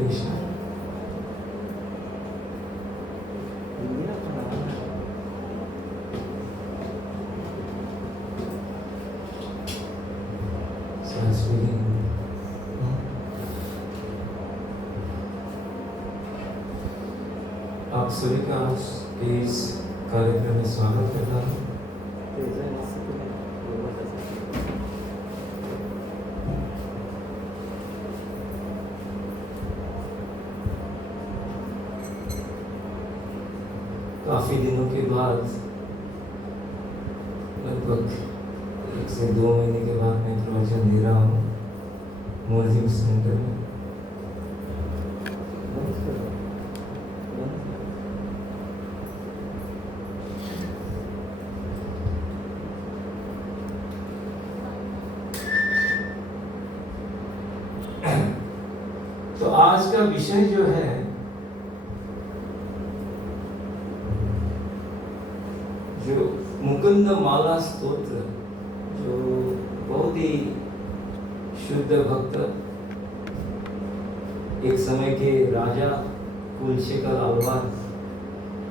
कृष्ण। आप सभी का इस कार्यक्रम में स्वागत करता हूँ। काफी दिनों के बाद, लगभग 1 से 2 महीने के बाद मैं प्रवचन दे रहा हूँ मूर्ति सेंटर में। तो आज का विषय जो है जो मुकुंद माला स्तोत्र, जो बहुत ही शुद्ध भक्त, एक समय के राजा कुलशेखर आलवार,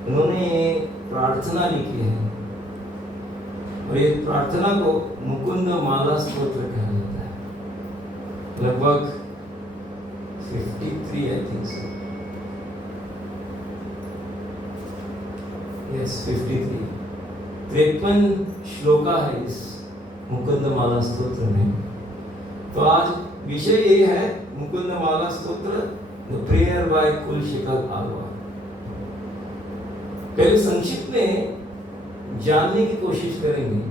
उन्होंने प्रार्थना लिखी है और ये प्रार्थना को मुकुंद माला स्तोत्र कहा जाता है। लगभग 53 I think so, yes 53 shloka है इस मुकुंद माला स्तोत्र में। तो आज विषय ये है Mukunda Mala Stotra, the prayer by Kulashekhara Alvar. पहले संक्षिप्त में जानने की कोशिश करेंगे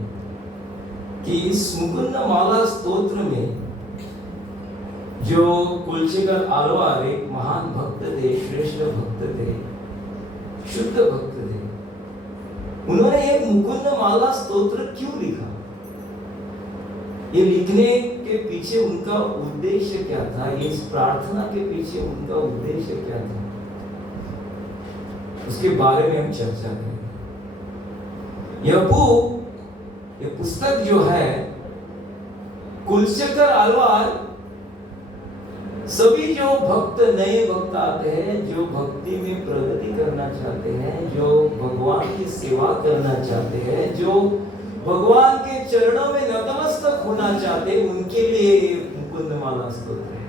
कि इस मुकुंद माला स्तोत्र में जो कुलशेखर आलवार एक महान भक्त थे, श्रेष्ठ भक्त थे, शुद्ध भक्त थे, उन्होंने एक मुकुंद माला स्तोत्र क्यों लिखा? ये लिखने के पीछे उनका उद्देश्य क्या था? इस प्रार्थना के पीछे उनका उद्देश्य क्या था? उसके बारे में हम चर्चा करेंगे। यह पुस्तक जो है, कुलशेखर आलवार सभी जो भक्त, नए भक्त आते हैं, जो भक्ति में प्रगति करना चाहते हैं, जो भगवान की सेवा करना चाहते हैं, जो भगवान के चरणों में नतमस्तक होना चाहते हैं, उनके लिए मुकुंद माला स्तोत्र है।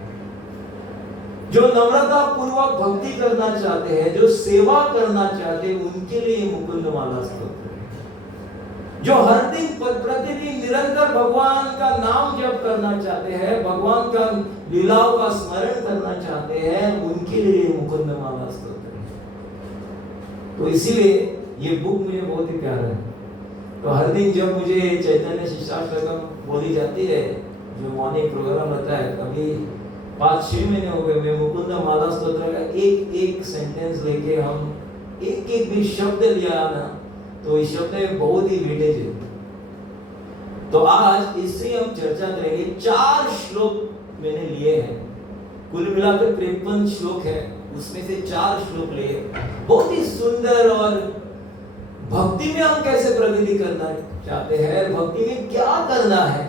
जो नम्रता पूर्वक भक्ति करना चाहते हैं, जो सेवा करना चाहते हैं, उनके लिए मुकुंद माला स्तोत्र है। जो हर दिन प्रतिदिन निरंतर भगवान का नाम जप करना चाहते हैं, भगवान का लीलाओं का स्मरण करना चाहते हैं, उनके लिए मुकुंद माला स्तोत्र है। तो इसीलिए ये बुक मुझे बहुत ही प्यारा है। तो हर दिन जब मुझे चैतन्य शिष्टाष्टकम बोली जाती है, जो मॉर्निंग प्रोग्राम रहता है, कभी 5-6 महीने हो गए, मैं मुकुंद माला स्तोत्र का एक सेंटेंस लेके हम एक भी शब्द लिया ना, तो इस शब्द में बहुत ही वेटेज है। तो आज इससे हम चर्चा करेंगे। 4 श्लोक मैंने लिए हैं, कुल मिलाकर 53 श्लोक है, उसमें से 4 श्लोक लिए, बहुत ही सुंदर। और भक्ति में हम कैसे प्रगति करना चाहते हैं, भक्ति में क्या करना है,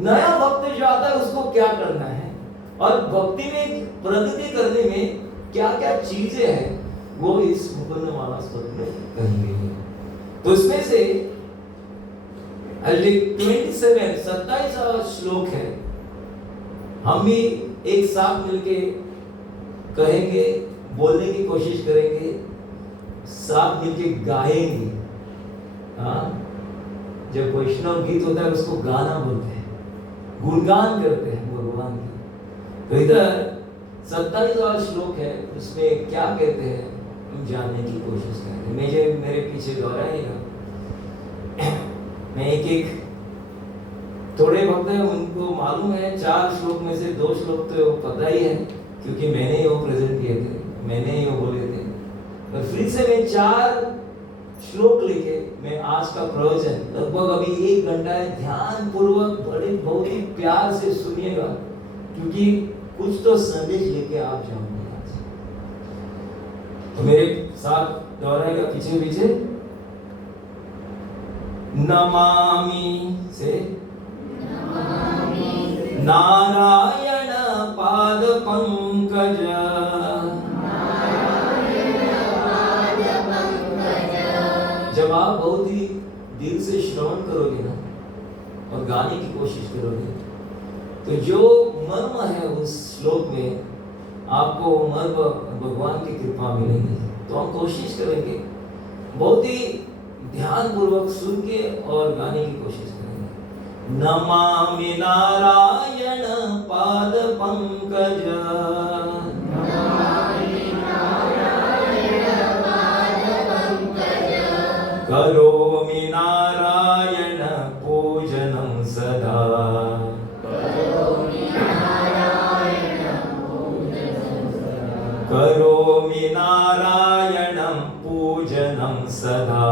नया भक्त जो आता है उसको क्या करना है, और भक्ति में प्रगति करने में क्या क्या चीजें हैं, वो इस मुकुंद माला स्तोत्र में कहेंगे। तो इसमें से 27 श्लोक है, हम भी एक साथ मिलके कहेंगे, बोलने की कोशिश करेंगे, साथ मिलके गाएंगे। हाँ, जब वैष्णव गीत होता है उसको गाना बोलते हैं, गुणगान करते हैं भगवान की। तो इधर 27वां श्लोक है, उसमें क्या कहते हैं हम जानने की कोशिश करेंगे। मेरे पीछे दोहराइएगा। मैं एक थोड़े भक्त हैं, उनको मालूम है 4 श्लोक में से 2 श्लोक तो पता ही है, क्योंकि मैंने ही वो प्रेजेंट किए थे, मैंने ही वो बोले थे। तो फिर से मैं 4 श्लोक लेके मैं आज का प्रवचन लगभग अभी 1 घंटा है, ध्यान पूर्वक बहुत ही प्यार से सुनिएगा, क्योंकि कुछ तो संदेश लेके आप जाओगे आज। तो मेरे साथ दोहराएगा पीछे। नमामि से नारायण पाद पंकज आप बहुत ही दिल से श्रवण करोगे ना और गाने की कोशिश करोगे तो जो मर्म है उस श्लोक में आपको मर्म भगवान की कृपा मिलेगी। तो हम कोशिश करेंगे बहुत ही ध्यान पूर्वक सुन के और गाने की कोशिश करेंगे। नमामि नारायण पाद पंकज, करोमि नारायण पूजनं सदा, करोमि नारायणं पूजनं सदा,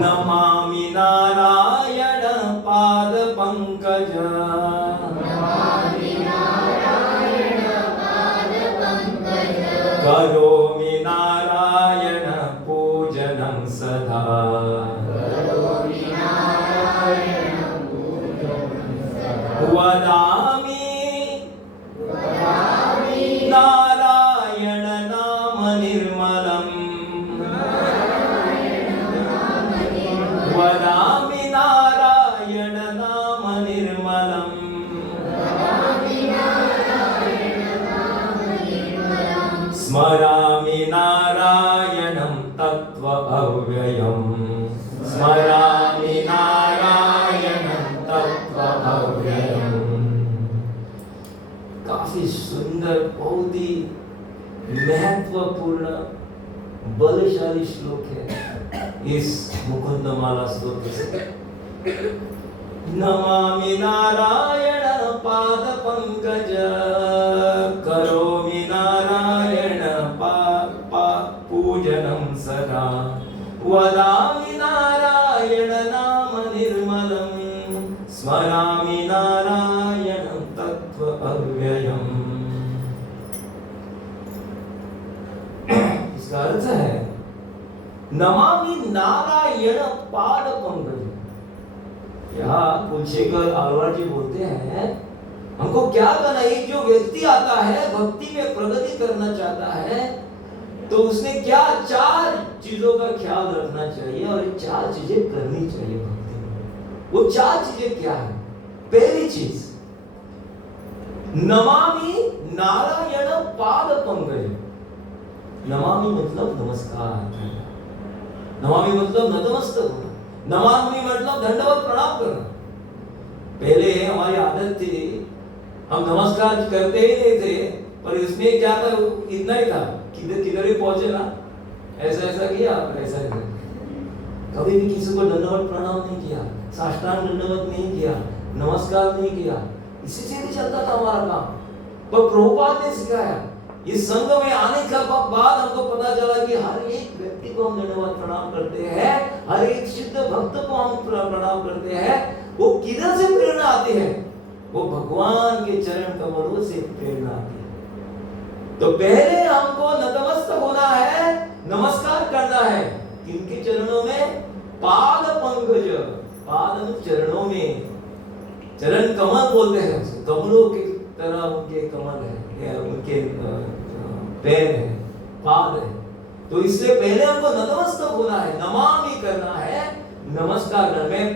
नमामि नारायण पाद पंकज, करोमि नारायण पूजनं सदा, वदामि नारायण नाम निर्मलम्, वदामि नारायण नाम निर्मलम्, स्मरामि नारायणं तत्त्व अव्ययम्, स्मरामि नारायणं तत्त्व अव्ययम्। काफी सुंदर, बहुत ही महत्वपूर्ण बलशाली श्लोक है इस मुकुंदमाला स्तोत्र से। नमामि नारायण पाद पंकज, करोमि नारायण पूजनं सदा, वदामि नारायण नाम निर्मलम्, स्मरामि नारायणं तत्त्व अव्ययम्। इसका अर्थ है नमामि नारायण पाद पंकज। यहाँ कुलशेखर आलवार जी बोलते हैं हमको क्या करना, एक जो व्यक्ति आता है भक्ति में प्रगति करना चाहता है तो उसने क्या चार चीजों का ख्याल रखना चाहिए और चार चीजें करनी चाहिए भक्ति में। वो चार चीजें क्या है? पहली चीज नमामि नारायण पाद पंकज। नमामि मतलब नमस्कार करना, नमामि मतलब नतमस्तक होना, नमामि मतलब दंडवत प्रणाम करना। पहले हमारी आदत थी हम नमस्कार करते ही नहीं थे, पर इसमें क्या था, इतना ही था किधर किधर ही पहुंचे ना, ऐसा ऐसा किया ऐसा किया, कभी भी किसी को दंडवत प्रणाम नहीं किया, साष्टांग दंडवत नहीं किया, नमस्कार नहीं किया, इसी से भी चलता था हमारा काम। पर प्रभुपाद ने सिखाया, इस संघ में आने का बाद हमको पता चला कि हर एक व्यक्ति को हम दंडवत प्रणाम करते हैं, हर एक सिद्ध भक्त को हम प्रणाम करते हैं। वो किधर से प्रेरणा आती है? वो भगवान के चरण कमलों से प्रेरणा आती है। तो पहले हमको नतमस्तक होना है, नमस्कार करना है किनके चरणों में? पाद पंकज। पाद चरणों में, चरण कमल बोलते हैं उसे, कमलों की तरह उनके कमल है, उनके पैर है, पाद है। तो इसलिए पहले हमको नतमस्तक होना है, नमामि करना है, नमस्कार करना। मैं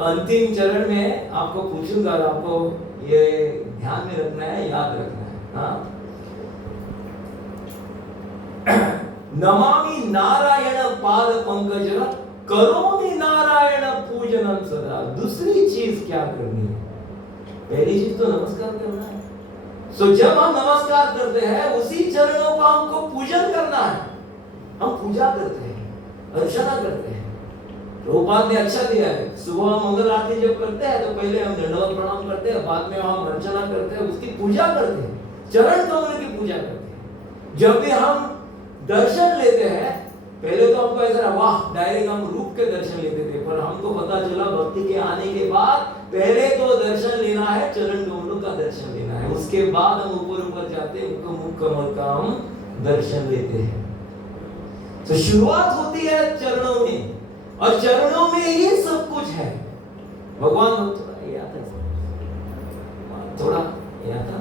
अंतिम चरण में आपको पूछूंगा, आपको ये ध्यान में रखना है, याद रखना है। हाँ, नमामि नारायण पाद पंकज, करोमि नारायण पूजनं सदा। दूसरी चीज क्या करनी है? पहली चीज तो नमस्कार करना है। सो जब हम नमस्कार करते हैं उसी चरणों का हमको पूजन करना है। हम पूजा करते हैं, अर्चना करते हैं। प्रभुपाद ने अच्छा दिया है, सुबह मंगल आरती जब करते हैं तो पहले हम दंडवत प्रणाम करते हैं, बाद में हम अर्चना करते हैं, उसकी पूजा करते हैं, चरण कमल की पूजा करते हैं। जब भी हम दर्शन लेते हैं, पहले तो हमको ऐसा वाह डायरेक्ट हम रूप के दर्शन लेते थे, पर हमको पता चला भक्ति के आने के बाद पहले तो दर्शन लेना है, चरण कमलों का दर्शन लेना है, उसके बाद हम ऊपर ऊपर जाते हैं, मुख कमल का हम दर्शन लेते हैं। तो शुरुआत होती है चरणों में, और चरणों में ही सब कुछ है। भगवान थोड़ा याद है, थोड़ा याद था।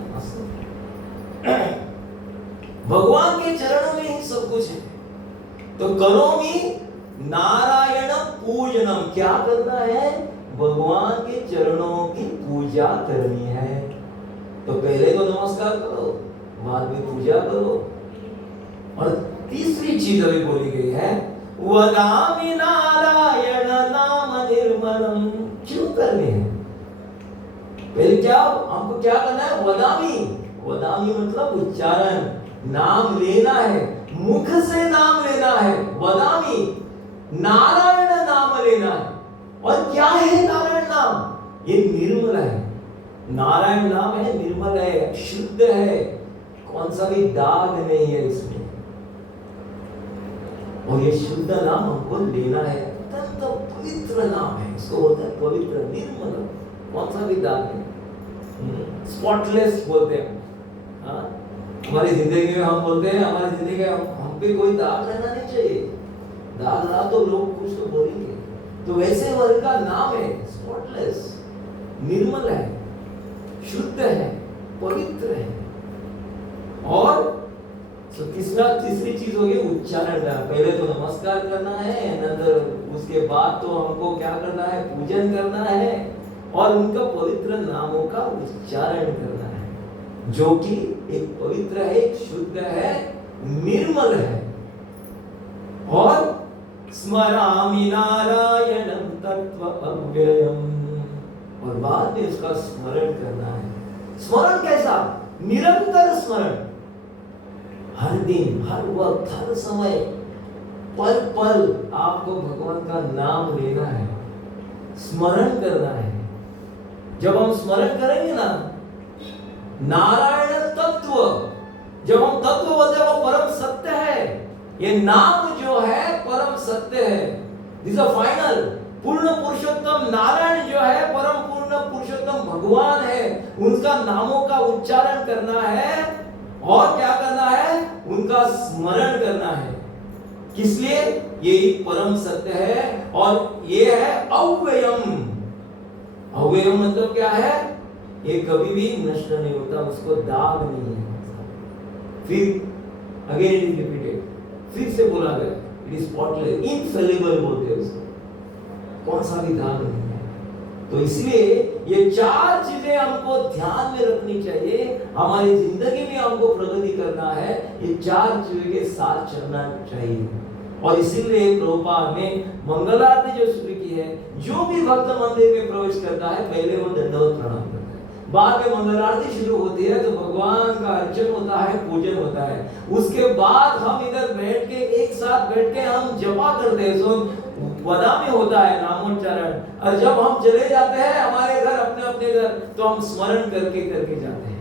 भगवान के चरणों में ही सब कुछ है। तो करोमि नारायण पूजनम, क्या करना है? भगवान के चरणों की पूजा करनी है। तो पहले तो नमस्कार करो, बाद में पूजा करो। और तीसरी चीज अभी बोली गई है, वदामि नारायण नाम निर्मलम। क्यों करने हैं? पहले क्या हमको क्या करना है? वदामि, वदामि मतलब उच्चारण, नाम लेना है, मुख से नाम लेना है। वदामि, नारायण नाम लेना है। और क्या है नारायण नाम? ये निर्मल है। नारायण नाम है, निर्मल है, शुद्ध है, कौन सा भी दाग नहीं है इसमें। और ये शुद्ध नाम हमको लेना है, अत्यंत पवित्र नाम है, इसको बोलते हैं पवित्र, निर्मल, कौन सा भी दाग नहीं, स्पॉटलेस बोलते हैं। हाँ, हमारी जिंदगी में हम बोलते हैं, हमारी जिंदगी में हम पे कोई दाग रहना नहीं चाहिए। दाग रहा तो लोग कुछ तो बोलेंगे। तो वैसे वो इनका नाम है, स्पॉटलेस, निर्मल है, शुद्ध है, पवित्र है। और तो तीसरी चीज हो गई उच्चारण करना। पहले तो नमस्कार करना है, नंतर उसके बाद तो हमको क्या करना है? पूजन करना है और उनका पवित्र नामों का उच्चारण करना है, जो कि एक पवित्र है, एक शुद्ध है, निर्मल है। और स्मरामि नारायणं तत्व अव्ययम्, और बाद में उसका स्मरण करना है। स्मरण कैसा? निरंतर स्मरण, हर दिन, हर वक्त, हर समय, पल पल आपको भगवान का नाम लेना है, स्मरण करना है। जब हम स्मरण करेंगे ना, नारायण तत्व, जब हम तत्व बोलते हैं वो परम सत्य है। ये नाम जो है परम सत्य है। This is final. पूर्ण पुरुषोत्तम नारायण जो है, परम पूर्ण पुरुषोत्तम भगवान है, उनका नामों का उच्चारण करना है और क्या करना है? उनका स्मरण करना है। किस लिए? ये ही परम सत्य है और ये है अव्ययम। अव्ययम मतलब क्या है? ये कभी भी नष्ट नहीं होता, उसको दाग नहीं है। फिर अगेन इट इज रिपीटेड, फिर से बोला गया, इट इज स्पॉटलेस, इनफेलिबल बोलते हैं उसको, कौन सा भी दाग नहीं है। तो इसलिए ये चार चीजें हमको ध्यान में रखनी चाहिए। हमारी जिंदगी में हमको प्रगति करना है, ये चार चीजों के साथ चलना चाहिए। और इसीलिए प्रभुपाद ने मंगल आरती जो शुरू की है, जो भी भक्त मंदिर में प्रवेश करता है पहले वो दंडवत प्रणाम करता है, बाद में मंगल आरती शुरू होती है तो भगवान का अर्चन होता है, पूजन होता है। उसके बाद हम इधर बैठ के, एक साथ बैठ के हम जपा करते हैं, सो वदामि होता है, नामोच्चारण। और जब हम चले जाते हैं हमारे घर, अपने अपने घर, तो हम स्मरण करके करके जाते हैं।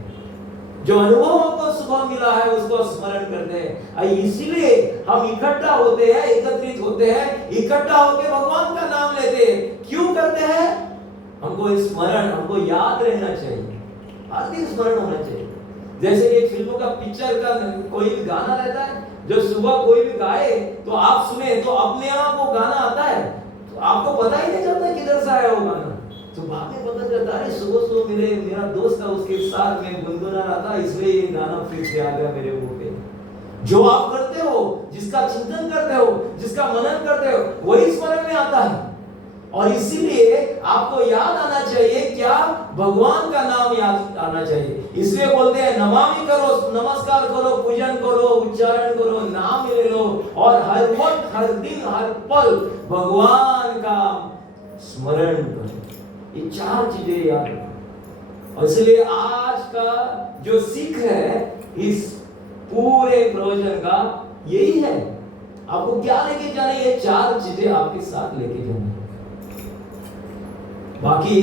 जो अनुभव हमको सुबह मिला है उसको स्मरण करते हैं। इसीलिए हम इकट्ठा होते हैं, एकत्रित होते हैं, इकट्ठा होकर भगवान का नाम लेते हैं। क्यों करते हैं? हमको स्मरण, हमको याद रहना चाहिए, हर दिन स्मरण होना चाहिए। जैसे एक फिल्मों का, पिक्चर का कोई भी गाना रहता है, जो सुबह कोई भी गाए तो आप सुने तो अपने आप वो गाना आता है, तो आपको पता ही नहीं चलता किधर से आया वो गाना। तो बाद में पता चलता है सुबह सुबह मेरा दोस्त था, उसके साथ में गुनगुना रहा था, इसलिए ये गाना फिर से आ गया मेरे मुंह पे। जो आप करते हो, जिसका चिंतन करते हो, जिसका मनन करते हो, वही स्मरण में आता है। और इसीलिए आपको याद आना चाहिए क्या? भगवान का नाम याद आना चाहिए। इसलिए बोलते हैं नमामि करो, नमस्कार करो, पूजन करो, उच्चारण करो, नाम ले लो और हर वक्त, हर दिन, हर पल भगवान का स्मरण करो। ये चार चीजें याद रखो। इसलिए आज का जो सीख है इस पूरे प्रवचन का यही है। आपको क्या लेके जाना है? ये चार चीजें आपके साथ लेके जाना है। बाकी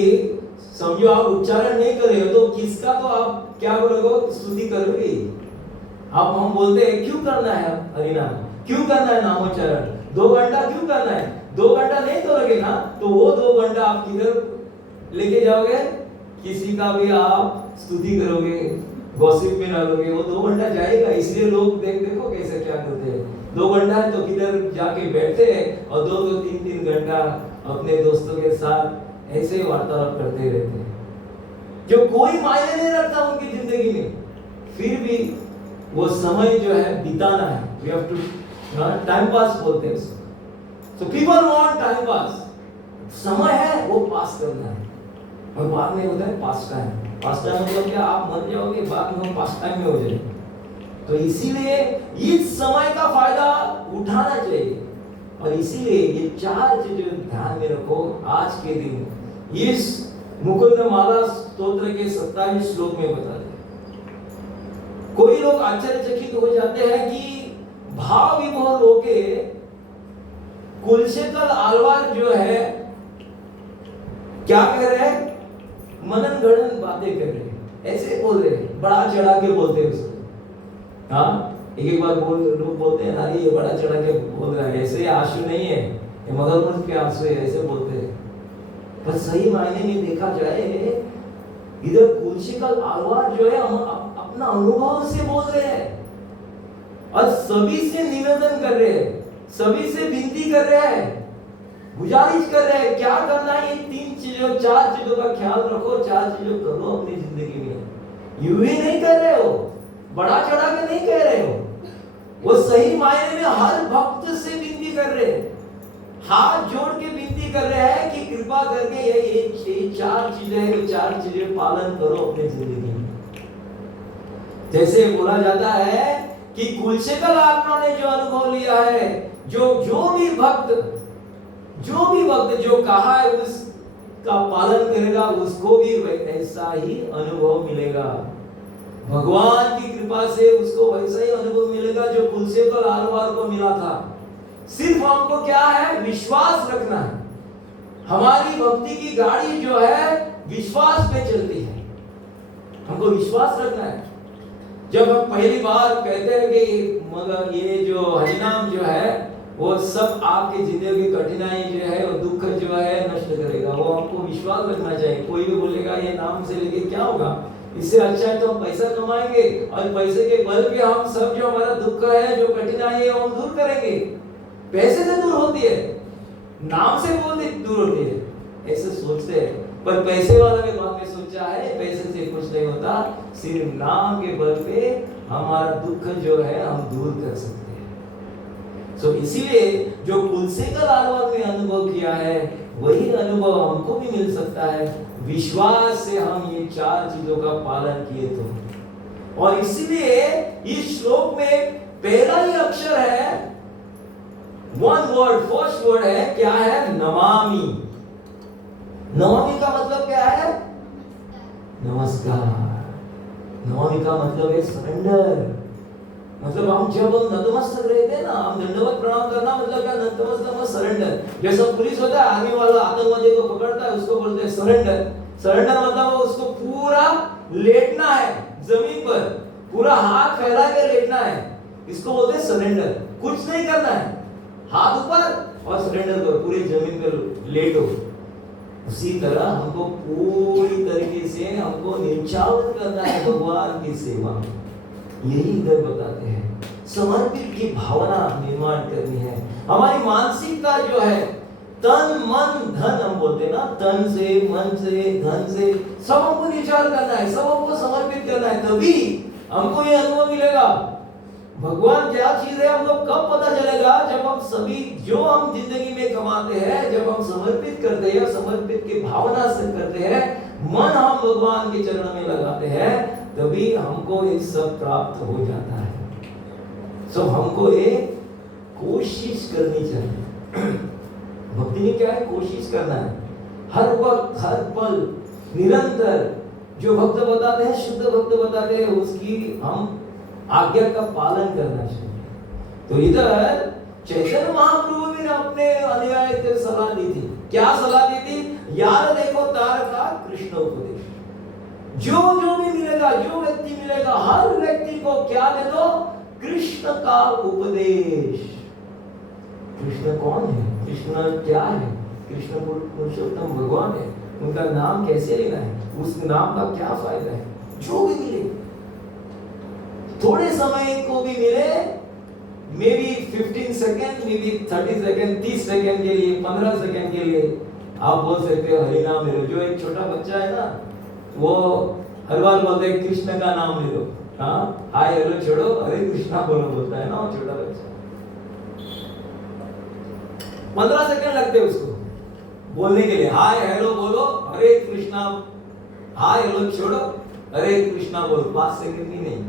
समझो आप उच्चारण नहीं कर रहे हो तो किसका तो आप क्या करोगे? स्तुति करोगे। अब हम बोलते हैं क्यों करना है हरिनाम, क्यों करना है नामोच्चारण, 2 घंटा क्यों करना है? 2 घंटा नहीं करोगे ना तो वो 2 घंटा आप किधर लेके जाओगे? किसी का भी आप स्तुति करोगे, गॉसिप में डालोगे, वो 2 घंटा जाएगा। इसलिए लोग देखो कैसे क्या करते हैं, 2 घंटा है तो किधर जाके बैठते हैं और 2-2, 3-3 घंटा अपने दोस्तों के साथ ऐसे वार्तालाप करते रहते हैं, जो कोई मायने नहीं रखता उनकी जिंदगी में। फिर भी वो समय जो है बिताना है, we have to time pass बोलते हैं उसको। So people want time pass, समय है वो पास करना है, और बाद में होता है पास टाइम। पास टाइम मतलब क्या, आप मर जाओगे बाद में पास टाइम में हो जाएगा। तो इसीलिए इस समय का फायदा उठाना चाहिए, और इसीलिए ये चार चीजें ध्यान में रखो आज के दिन। इस मुकुंद माला स्तोत्र के 27 श्लोक में बता दे। कोई लोग आश्चर्यचकित हो जाते हैं कि भाव विभोर होके कुलशेखर आलवार जो है क्या कह रहे हैं, मनन गणन बातें कर रहे हैं, ऐसे बोल रहे हैं, बड़ा चढ़ा के बोलते हैं उसको। हाँ, एक बार लोग बोलते हैं ना, ये बड़ा चढ़ा के बोल रहा है, ऐसे आंसू नहीं है, ये मगरमच्छ के आंसू है, ऐसे बोलते हैं। पर सही मायने में देखा जाए, इधर कुलशेखर आलवार जो है हम अपना अनुभव से बोल रहे हैं, और सभी से निवेदन कर रहे हैं, सभी से विनती कर रहे हैं, गुजारिश कर रहे हैं, क्या करना है, ये 3 चीजों 4 चीजों का ख्याल रखो, 4 चीजों करो अपनी जिंदगी में। यूं ही नहीं कर रहे हो, बड़ा चढ़ा के नहीं कह रहे हो, वो सही मायने में हर भक्त से विनती कर रहे हैं, हाथ जोड़ के विनती कर रहे हैं कि कृपा करके ये 4 चीजें हैं, ये 4 चीजें पालन करो अपनी जिंदगी में। जैसे बोला जाता है कि कुलशेखर आत्मा ने जो अनुभव लिया है, जो भी भक्त जो कहा है उसका पालन करेगा, उसको भी ऐसा ही अनुभव मिलेगा। भगवान की कृपा से उसको वैसा ही अनुभव मिलेगा जो कुलशेखर आलवार को मिला था। सिर्फ हमको क्या है, विश्वास रखना है। हमारी भक्ति की गाड़ी जो है विश्वास पे चलती है, हमको विश्वास रखना है। जब हम पहली बार कहते हैं कि मगर ये जो हरिनाम जो है वो सब आपकी जिंदगी की कठिनाई जो है और दुख जो है नष्ट करेगा, वो हमको विश्वास रखना चाहिए। कोई भी बोलेगा ये नाम से लेके क्या होगा, इससे अच्छा है तो हम पैसा कमाएंगे और पैसे के बल पे हम सब जो हमारा दुख है, जो कठिनाई है, हम दूर करेंगे। पैसे से दूर होती है, नाम से बोलते दूर होती है, ऐसे सोचते हैं। पर पैसे वाला ने बाद में सोचा है पैसे से कुछ नहीं होता, सिर्फ नाम के बल पे हमारा दुख जो है हम दूर कर सकते हैं। सो इसीलिए जो कुलशेखर आलवार ने अनुभव किया है वही अनुभव हमको भी मिल सकता है, विश्वास से हम ये 4 चीजों का पालन किए तो। और इसीलिए इस श्लोक में पहला ही अक्षर है, फर्स्ट वर्ड है, क्या है, नमामि। नमामि का मतलब क्या है, नमस्कार। नमामि का मतलब है सरेंडर। मतलब हम जब नतमस्तक रहते हैं ना, हम दंडवत प्रणाम करना मतलब क्या, नतमस्तक सरेंडर। जैसा पुलिस होता है, आर्मी वाला आतंकवादी को पकड़ता है, उसको बोलते हैं सरेंडर। सरेंडर मतलब उसको पूरा लेटना है जमीन पर, पूरा हाथ फैला के लेटना है, इसको बोलते हैं सरेंडर। कुछ नहीं करना है, हाथ ऊपर और सरेंडर करो, पूरी जमीन पर लेटो। उसी तरह हमको पूरी तरीके से हमको निश्चल करना है भगवान की सेवा। यही इधर बताते हैं, समर्पित की भावना निर्माण करनी है। हमारी मानसिकता जो है, तन मन धन हम बोलते हैं ना, तन से मन से धन से सब हमको निचार करना है, सब हमको समर्पित करना है, तभी हमको ये अनुभव मिलेगा। भगवान क्या चीज है हमको कब पता चलेगा, जब हम सभी जो हम जिंदगी में कमाते हैं, जब हम समर्पित करते हैं, समर्पित की भावना से करते हैं, मन हम भगवान के चरणों में लगाते हैं, तभी हमको ये सब प्राप्त हो जाता है। सो हमको ये कोशिश करनी चाहिए। भक्ति में क्या है, कोशिश करना है, हर वक्त हर पल निरंतर। जो भक्त बताते हैं, शुद्ध भक्त बताते हैं, उसकी हम आज्ञा का पालन करना चाहिए। तो इधर चैतन्य महाप्रभु ने अपने अनुयायी को सलाह दी थी। क्या सलाह दी थी, यार देखो तारका कृष्ण उपदेश। जो भी मिलेगा, जो व्यक्ति मिलेगा, हर व्यक्ति को क्या दे दो, कृष्ण का उपदेश। कृष्ण कौन है, कृष्ण क्या है, कृष्ण पुरुषोत्तम भगवान है, उनका नाम कैसे लेना है, उस नाम का क्या फायदा है। जो भी मिले, थोड़े समय को भी मिले, may be 15 second, may be 30 second, 30 second के लिए, 15 सेकेंड के लिए आप बोल सकते हो हरि नाम ले लो। जो एक छोटा बच्चा है ना, वो हर बार बोलते हैं कृष्ण का नाम ले लो, हाँ, हाय हेलो छोड़ो, हरे कृष्णा बोलो बोलता है ना वो छोटा बच्चा। 15 सेकंड लगते हैं उसको बोलने के लिए। हाय हेलो बोलो, हरे कृष्णा, हाय हेलो छोड़ो, हरे कृष्णा बोलो। 5 सेकंड ही नहीं।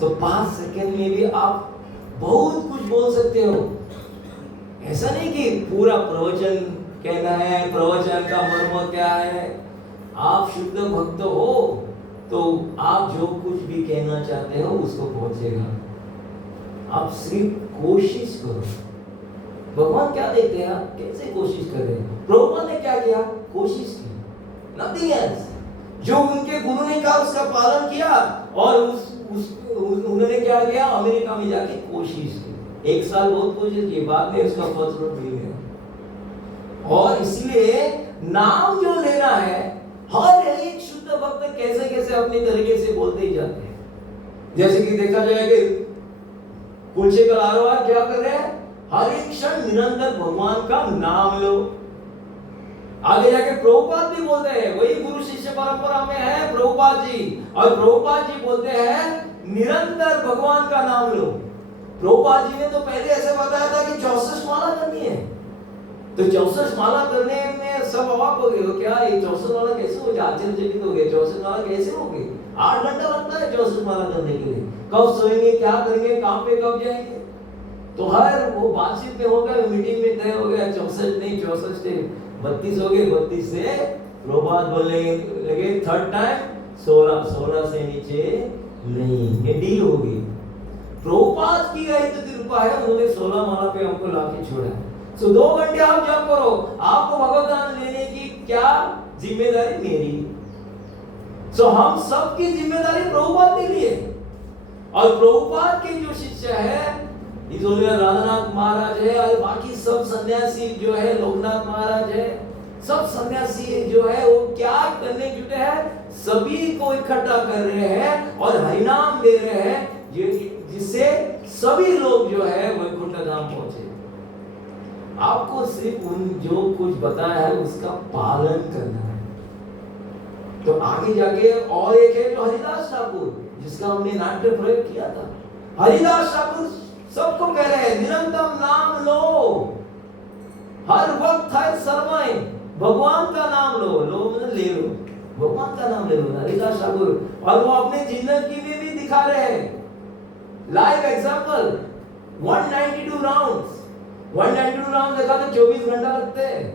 सो 5 सेकंड में भी आप बहुत कुछ बोल सकते हो। ऐसा नहीं कि पूरा प्रवचन कहना है, प्रवचन का मर्म क्या है। आप शुद्ध भक्त हो तो आप जो कुछ भी कहना चाहते हो उसको पहुंचेगा। आप सिर्फ कोशिश करो। भगवान क्या देखते हैं, आप कैसे कोशिश कर रहे हैं। प्रभुपाद ने क्या किया, कोशिश की, नथिंग एल्स। जो उनके गुरु ने कहा उसका पालन किया और उन्होंने क्या किया, अमेरिका में जाके कोशिश की। 1 साल बहुत कोशिश की, बाद में उसका फर्स्ट रोड मिल गया। और इसलिए नाम जो लेना है, हर एक शुद्ध भक्त कैसे कैसे अपने तरीके से बोलते ही जाते हैं। जैसे कि देखा जाए कि कुलशेखर आरवार क्या कर रहे हैं, हर एक क्षण निरंतर भगवान का नाम लो। आगे जाके प्रभुपाद भी बोलते हैं, वही गुरु शिष्य परंपरा में है प्रभुपाद जी, और प्रभुपाद जी बोलते हैं निरंतर भगवान का नाम लो। प्रभुपाद जी ने तो पहले ऐसे बताया था कि 64 माला करनी है, तो 64 माला करने में सब अवाक हो गए, क्या ये 64 माला कैसे हो गए, आश्चर्यचकित हो गए। 64 माला कैसे होगी, 8 घंटा लगता है 64 माला करने के लिए। कब सोएंगे, क्या करेंगे, काम पे कब जाएंगे, तो हर वो बातचीत में हो गया, मीटिंग में तय हो गया 64 नहीं 64 से 32 हो गए। 32 से प्रभात बोलने लगे, थर्ड टाइम 16 से नीचे नहीं, ये डील हो गई। प्रभुपाद की यही तो कृपा है, उन्होंने 16 माला पे हमको लाके छोड़ा। सो 2 घंटे आप जप करो, आपको भगवत नाम लेने की क्या जिम्मेदारी मेरी। सो हम सबकी जिम्मेदारी प्रभुपाद ने ली है। और प्रभुपाद के जो शिष्य है, राधानाथ महाराज है और बाकी सब सन्यासी जो है, लोकनाथ महाराज है, सब सन्यासी जो है वो क्या करने जुटे हैं, सभी को इकट्ठा कर रहे हैं और हरिनाम दे रहे हैं, जिससे सभी लोग जो है वैकुंठ धाम पहुंचे। आपको सिर्फ उन जो कुछ बताया है उसका पालन करना है। तो आगे जाके और एक है जो हरिदास ठाकुर, जिसका हमने नाट्य प्रयोग किया था। हरिदास ठाकुर सबको कह रहे हैं निरंतर नाम लो, हर वक्त हर समय भगवान का नाम लो। मतलब ले लो, भगवान का नाम ले लो। हरिदास ठाकुर, और वो अपने जिंदगी में भी दिखा रहे हैं, लाइव एग्जांपल। 192 राउंड्स, 192 राउंड देखा तो 24 घंटा लगते हैं।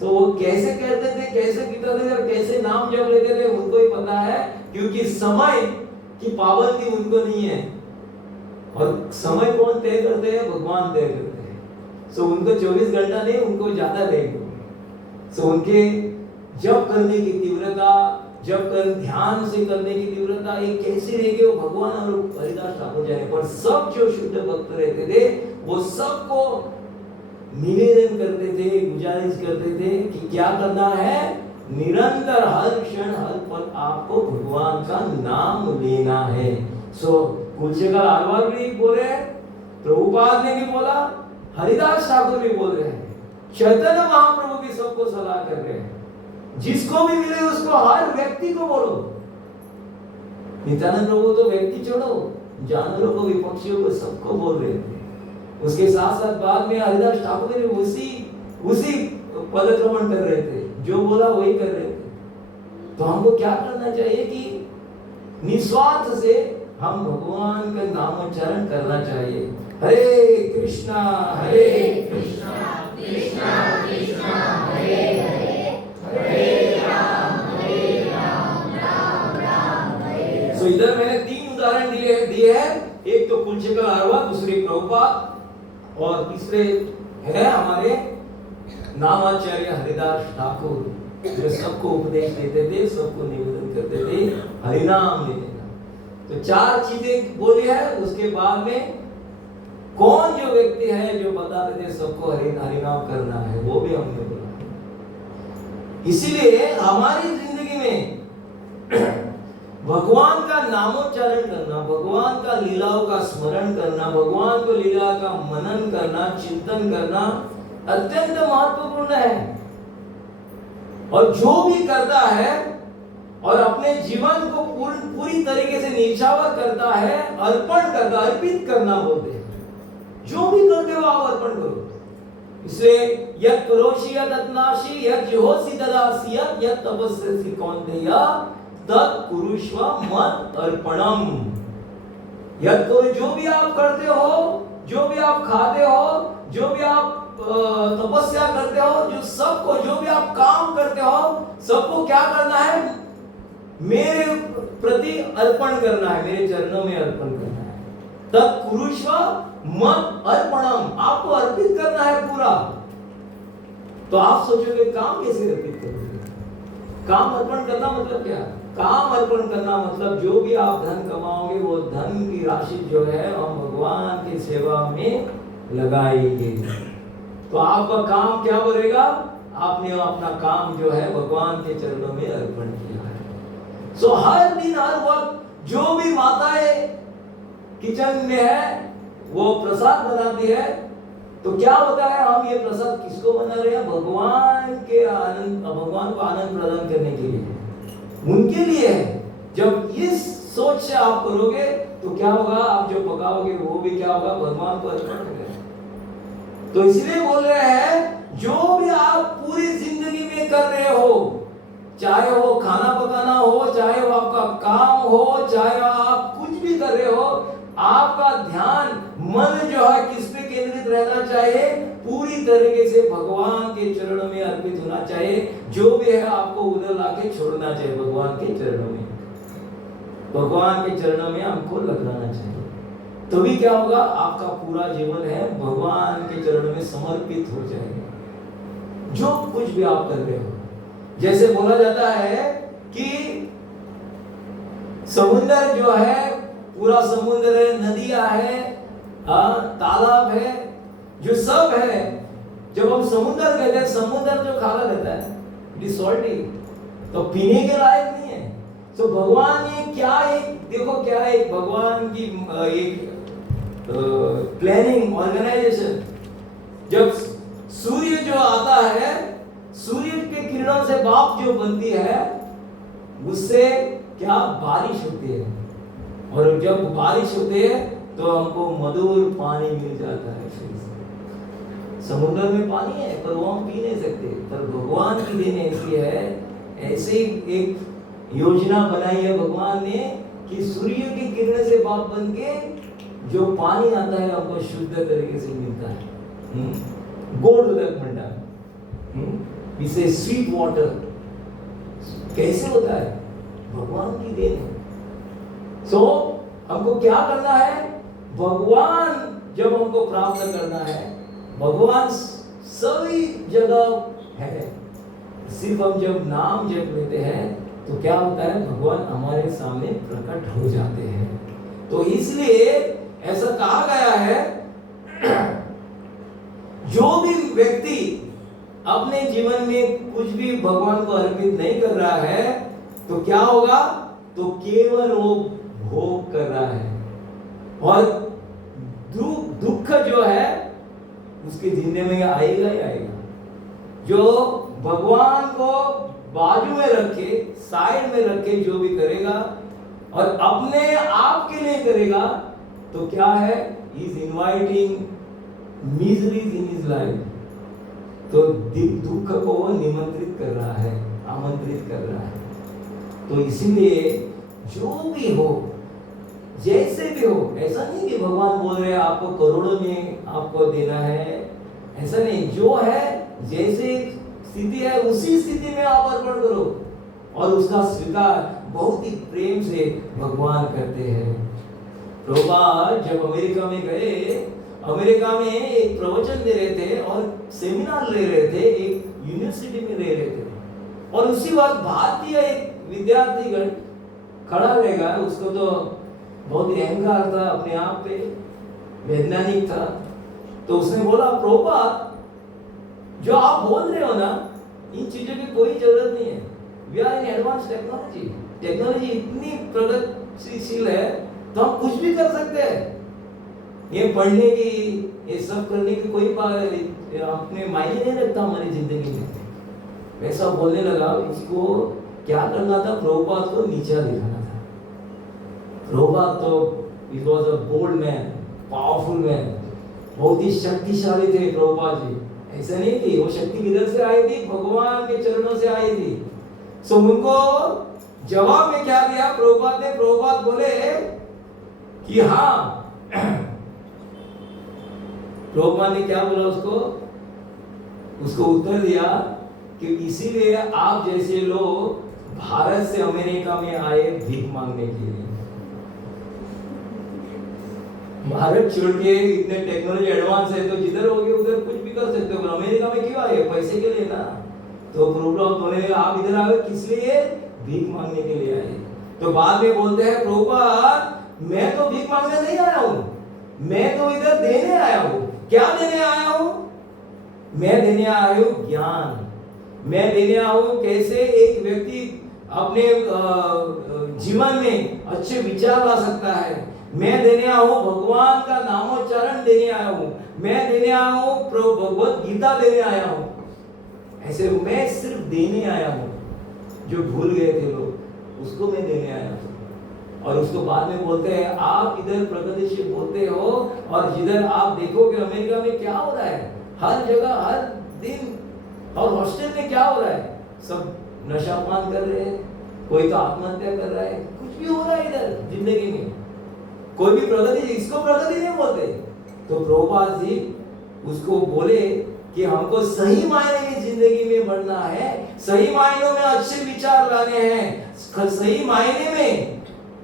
तो वो कैसे कहते थे, कैसे पीते थे और कैसे नाम जप लेते थे, उनको ही पता है, क्योंकि समय की पाबंदी उनको नहीं है। और समय कौन तय करते हैं, भगवान तय करते हैं। सो उनको 24 घंटा नहीं, उनको ज्यादा रहेगा। सो उनके जप करने की तीव्रता, जप कर ध्यान से करने की तीव्रता ये कैसी रहेगी, वो भगवान और हरिदास ठाकुर जाने। पर सब जो शुद्ध भक्त रहते थे वो सबको निवेदन करते थे, गुजारिश करते थे कि क्या करना है, निरंतर हर क्षण हर पल आपको भगवान का नाम लेना है। सो कुलशेखर आरवार भी बोले, प्रभुपाद ने भी बोला, हरिदास ठाकुर भी बोल रहे हैं, चैतन्य महाप्रभु भी सबको सलाह कर रहे हैं, जिसको भी मिले उसको, हर व्यक्ति को बोलो। नित्यानंद प्रभु तो व्यक्ति छोड़ो, जानवरों को भी, पक्षियों को, सबको बोल रहे थे। उसके साथ साथ बाद में हरिदास ठाकुर भी उसी पदक्रमण कर रहे थे, जो बोला वही कर रहे थे। तो हमको क्या करना चाहिए कि निस्वार्थ से हम भगवान का नामोच्चारण करना चाहिए। हरे कृष्णा कृष्णा कृष्णा हरे हरे, हरे राम राम राम हरे। सो इधर मैंने 3 उदाहरण दिए हैं, एक तो कुलशेखर आरवार, दूसरे प्रभुपाद, और तीसरे है हमारे नामाचार्य हरिदास ठाकुर, जो सबको उपदेश देते थे, सबको निवेदन करते थे हरिनाम लेने का। तो 4 चीजें बोली है। उसके बाद में कौन जो व्यक्ति है जो बताते थे सबको हरिनाम करना है, वो भी हमने बोला। इसीलिए हमारी जिंदगी में भगवान का नामोच्चारण करना, भगवान का लीलाओं का स्मरण करना, भगवान को लीला का मनन करना, चिंतन करना अत्यंत महत्वपूर्ण है। और जो भी करता है और अपने जीवन को पूरी तरीके से निछावर करता है, अर्पण करता, अर्पित करना बोलते हैं। जो भी करते हो आप अर्पण करो। इसलिए यत् करोषि यत् अत्नासि यत् जुहोसि ददासि यत् तपस्यसि कौन्तेय तत् कुरुष्व मत् अर्पणम। यत् करो, जो भी आप करते हो, जो भी आप खाते हो, जो भी आप तपस्या करते हो, जो सबको, जो भी आप काम करते हो, सबको क्या करना है? मेरे प्रति अर्पण करना है, मेरे चरणों में अर्पण करना है। तत् कुरुष्व मत् अर्पणम, आपको अर्पित करना है पूरा। तो आप सोचोगे काम कैसे अर्पित करोगे? काम अर्पण करना मतलब क्या? काम अर्पण करना मतलब जो भी आप धन कमाओगे वो धन की राशि जो है हम भगवान की सेवा में लगाएंगे। तो आपका काम क्या बोलेगा? आपने अपना काम जो है भगवान के चरणों में अर्पण किया है। सो हर दिन हर वक्त जो भी माताएं किचन में है वो प्रसाद बनाती है, तो क्या होता है? हम ये प्रसाद किसको बना रहे हैं? भगवान के आनंद, भगवान को आनंद प्रदान करने के लिए, उनके लिए है। जब इस सोच से आप करोगे तो क्या होगा? आप जो पकाओगे वो भी क्या होगा? भगवान को अर्पण करेगा। तो इसलिए बोल रहे हैं जो भी आप पूरी जिंदगी में कर रहे हो, चाहे वो खाना पकाना हो, चाहे वो आपका काम हो, चाहे आप कुछ भी कर रहे हो, आपका ध्यान, मन जो है किस पे केंद्रित रहना चाहिए? पूरी तरीके से भगवान के चरणों में अर्पित होना चाहिए। जो भी है आपको उधर लाके छोड़ना चाहिए भगवान के चरणों में। भगवान के चरणों में हमको लगाना चाहिए। तभी क्या होगा? आपका पूरा जीवन है भगवान के चरणों में समर्पित हो जाएगा। जो कुछ भी आप कर रहे हो, जैसे बोला जाता है कि समुद्र जो है, पूरा समुद्र है, नदियां है, तालाब है, जो सब है, जब हम समुद्र कहते हैं, समुद्र जो खारा रहता है, इट इज सॉल्टी, तो पीने के लायक नहीं है। तो भगवान ने क्या, एक देखो क्या है, भगवान की एक प्लानिंग, ऑर्गेनाइजेशन। जब सूर्य जो आता है, सूर्य के किरणों से भाप जो बनती है, उससे क्या बारिश होती है, और जब बारिश होती है तो हमको मधुर पानी मिल जाता है। समुद्र में पानी है पर वो हम पी नहीं सकते, पर भगवान की देन ऐसी है, ऐसे एक योजना बनाई है भगवान ने कि सूर्य की किरण से भाप बन के जो पानी आता है हमको शुद्ध तरीके से मिलता है। गोडोदक भंडार, इसे स्वीट वाटर कैसे होता है? भगवान की देन है। सो हमको क्या करना है? भगवान जब हमको प्राप्त करना है, भगवान सभी जगह है, सिर्फ हम जब नाम जप लेते हैं तो क्या होता है? भगवान हमारे सामने प्रकट हो जाते हैं। तो इसलिए ऐसा कहा गया है, जो भी व्यक्ति अपने जीवन में कुछ भी भगवान को अर्पित नहीं कर रहा है तो क्या होगा? तो केवल वो भोग कर रहा है, और दुख जो है उसके जिंदगी में आएगा ही आएगा। जो भगवान को बाजू में रखे, साइड में रखे जो भी करेगा और अपने आप के लिए करेगा, तो क्या है? Is inviting miseries in his life. तो दुख को वो निमंत्रित कर रहा है, आमंत्रित कर रहा है। तो इसीलिए जो भी हो, जैसे भी हो, ऐसा नहीं कि भगवान बोल रहे हैं आपको करोड़ों में आपको देना है, ऐसा नहीं। जो है, जैसे स्थिति है उसी स्थिति में आप अर्पण करो, और उसका स्वीकार बहुत ही प्रेम से भगवान करते हैं। प्रभुपाद जब अमेरिका में गए, अमेरिका में एक प्रवचन दे रहे थे और सेमिनार ले रहे थे, एक यूनिवर्सिटी में ले रहे थे, और उसी वक्त भारतीय एक विद्यार्थीगण खड़ा रहेगा, उसको तो बहुत ही अहंकार था, अपने आप पे वैज्ञानिक था। तो उसने बोला, प्रभुपाद जो आप बोल रहे हो ना, इन चीजों की कोई जरूरत नहीं है। We are in advance technology, technology इतनी प्रगतिशील है तो हम कुछ भी कर सकते हैं। ये पढ़ने की, ये सब करने की कोई अपने मायने नहीं रखता हमारी जिंदगी में। वैसा बोलने लगा, उसको क्या करना था? प्रभुपाद को नीचा दिखाना था। प्रभुपाद तो it was a bold man, powerful man, बहुत ही शक्तिशाली थे प्रभुपाद जी। ऐसा नहीं थी, वो शक्ति किधर से आई थी? भगवान के चरणों से आई थी। सो उनको जवाब में क्या दिया प्रभुपाद ने? प्रभुपाद बोले कि हाँ, प्रभुपाद ने क्या बोला उसको? उसको उत्तर दिया कि इसीलिए आप जैसे लोग भारत से अमेरिका में आए भीख मांगने के लिए। भारत छोड़ के इतने टेक्नोलॉजी एडवांस है तो जिधर होगे उधर कुछ भी कर सकते हो, अमेरिका में क्यों आए? पैसे के लिए ना। तो प्रभुपाद बोले आप इधर आए किस लिए? भीख मांगने के लिए आए। तो बाद में बोलते हैं प्रभुपाद मैं तो भीख मांगने नहीं आया हूं, मैं तो इधर देने आया हूं। क्या देने आया हूं? मैं देने आया हूं ज्ञान। मैं देने आया हूं कैसे एक व्यक्ति अपने जीवन में अच्छे विचार ला सकता है। मैं देने आया हूं भगवान का नामोच्चारण देने आया हूं। मैं देने आया हूं भगवत गीता देने आया हूं। ऐसे मैं सिर्फ देने आया हूं। जो भूल गए थे लोग उसको मैं देने आया हूं। और उसको बाद में बोलते हैं आप इधर प्रगतिशील बोलते हो और जिधर आप देखोगे अमेरिका में क्या हो रहा है, हर जगह हर दिन, और हॉस्टल में क्या हो रहा है? सब नशापान कर रहे हैं, कोई तो आत्महत्या कर रहा है, कुछ भी हो रहा है इधर जिंदगी में। कोई भी प्रगति, इसको प्रगति नहीं बोलते। तो प्रभुपाद जी उसको बोले कि हमको सही मायने में जिंदगी में बढ़ना है, सही मायनों में अच्छे विचार लाने हैं, सही मायने में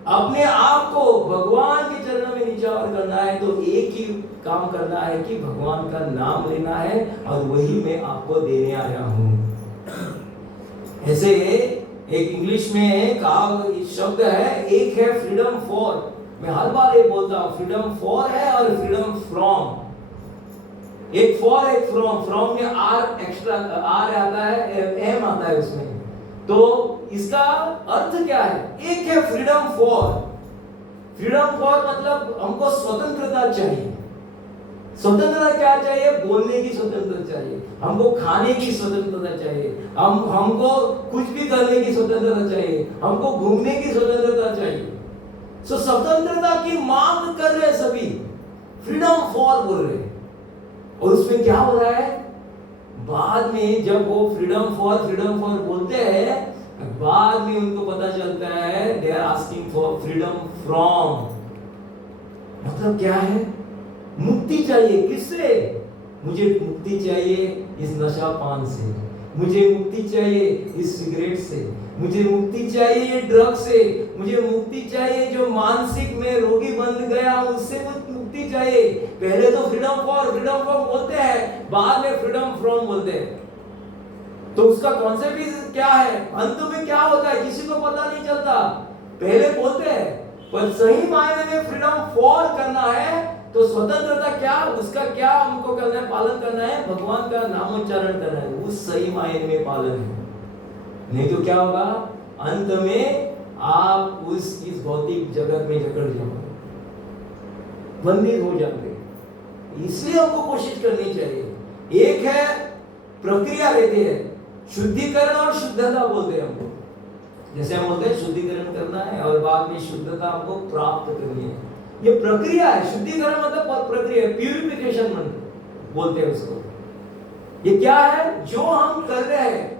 अपने आप को भगवान के चरणों में निछावर करना है। तो एक ही काम करना है कि भगवान का नाम लेना है और वही मैं आपको देने आया हूं। ऐसे एक इंग्लिश में कहा शब्द है, एक है फ्रीडम फॉर। मैं हर बार ये बोलता हूं, फ्रीडम फॉर है और फ्रीडम फ्रॉम। एक फॉर एक फ्रॉम। फ्रॉम में आर एक्स्ट्रा आर आता है, एम आता है उसमें। तो इसका अर्थ क्या है? एक है फ्रीडम फॉर। फ्रीडम फॉर मतलब हमको स्वतंत्रता चाहिए। स्वतंत्रता क्या चाहिए? बोलने की स्वतंत्रता चाहिए, हमको खाने की स्वतंत्रता चाहिए, हमको कुछ भी करने की स्वतंत्रता चाहिए, हमको घूमने की स्वतंत्रता चाहिए। सो स्वतंत्रता की मांग कर रहे सभी, फ्रीडम फॉर बोल रहे। और उसमें क्या हो रहा है? बाद में जब वो फ्रीडम फॉर बोलते हैं, बाद में उनको पता चलता है they are asking for freedom from. मतलब क्या है? मुक्ति चाहिए। किससे? मुझे मुक्ति चाहिए इस नशा पान से, मुझे मुक्ति चाहिए इस सिगरेट से, मुझे मुक्ति चाहिए ड्रग से, मुझे मुक्ति चाहिए जो मानसिक में रोगी बन गया उससे मुक्ति चाहिए। पहले तो फ्रीडम फॉर बोलते हैं, बाद में फ्रीडम फ्रॉम बोलते हैं। तो उसका कॉन्सेप्ट क्या है? अंत में क्या होता है किसी को पता नहीं चलता। पहले बोलते हैं पर सही मायने में फ्रीडम फॉर करना है तो स्वतंत्रता क्या, उसका क्या हमको करना है? पालन करना है, भगवान का नामोच्चारण करना है, उस सही मायने में पालन है। नहीं तो क्या होगा? अंत में आप इस भौतिक जगत में जकड़ जाओगे, बंदित हो जाओगे। इसलिए हमको कोशिश करनी चाहिए। एक है प्रक्रिया लेते हैं, शुद्धिकरण और शुद्धता बोलते हैं हमको। जैसे हम बोलते हैं शुद्धिकरण करना है और बाद में शुद्धता हमको प्राप्त करनी है। ये प्रक्रिया है। शुद्धिकरण मतलब प्रक्रिया, प्यूरिफिकेशन बोलते हैं उसको। ये क्या है? जो हम कर रहे हैं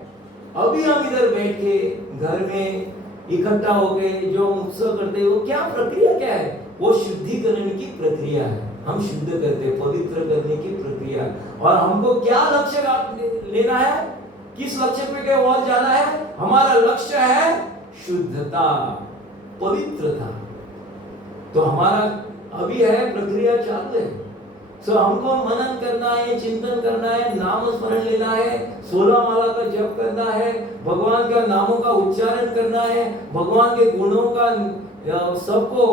अभी, हम इधर बैठ के घर में इकट्ठा हो गए, जो उत्सव करते हैं, वो क्या प्रक्रिया क्या है? वो शुद्धिकरण की प्रक्रिया है। हम शुद्ध करते हैं, पवित्र करने की प्रक्रिया। और हमको क्या लक्ष्य लेना है? किस लक्ष्य पे के और जाना है? हमारा लक्ष्य है शुद्धता, पवित्रता। तो हमारा अभी है प्रक्रिया चालू है। सो हमको मनन करना है, चिंतन करना है, नाम स्मरण लेना है, 16 माला का जप करना है, भगवान का नामों का उच्चारण करना है, भगवान के गुणों का सबको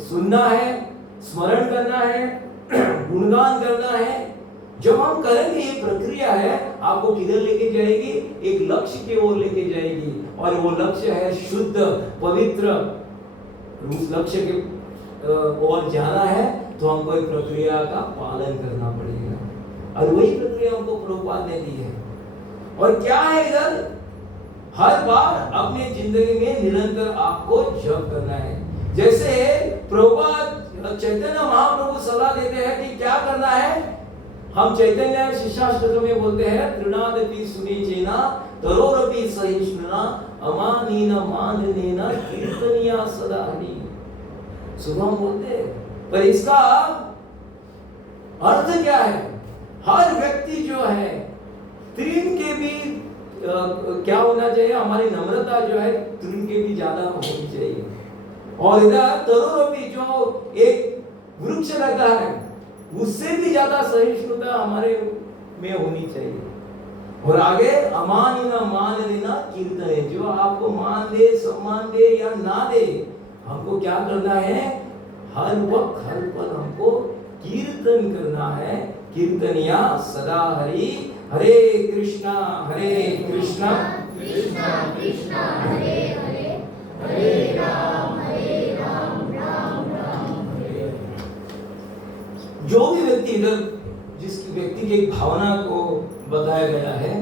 सुनना है, स्मरण करना है, गुणगान करना है। जब हम करेंगे, ये प्रक्रिया है, आपको किधर लेके जाएगी? एक लक्ष्य की ओर लेके जाएगी। और वो लक्ष्य है शुद्ध, पवित्र। उस लक्ष्य के ओर जाना है तो हमको एक प्रक्रिया का पालन करना पड़ेगा। और वही प्रक्रिया हमको प्रभुपाद ने दी है। और क्या है इधर? हर बार अपने जिंदगी में निरंतर आपको जप करना है। जैसे प्रभुपाद चैतन्य महाप्रभु सलाह देते हैं कि क्या करना है। हम चैतन्य शिष्याष्टक में बोलते हैं तृणादपि सुनिचेना तरोरपि सहिष्णुना अमानीना माननेना कीर्तनिया सदा हरि। सुबह हम बोलते हैं, पर इसका अर्थ क्या है? हर व्यक्ति जो है तीन के भी क्या होना चाहिए, हमारी नम्रता जो है तीन के भी ज्यादा होनी चाहिए। और इधर तरोरपि जो एक वृक्ष रहता है उससे भी ज्यादा सहिष्णुता हमारे में होनी चाहिए। और आगे अमानिना मान लेना कीर्तन है, जो आपको मान दे सम्मान दे या ना दे, हमको क्या करना है? हर वक्त हर पल हमको कीर्तन करना है। कीर्तनिया सदा हरि। हरे कृष्णा कृष्णा कृष्णा हरे हरे, हरे राम राम राम हरे। जो भी व्यक्ति इधर जिस व्यक्ति की भावना को बताया गया है,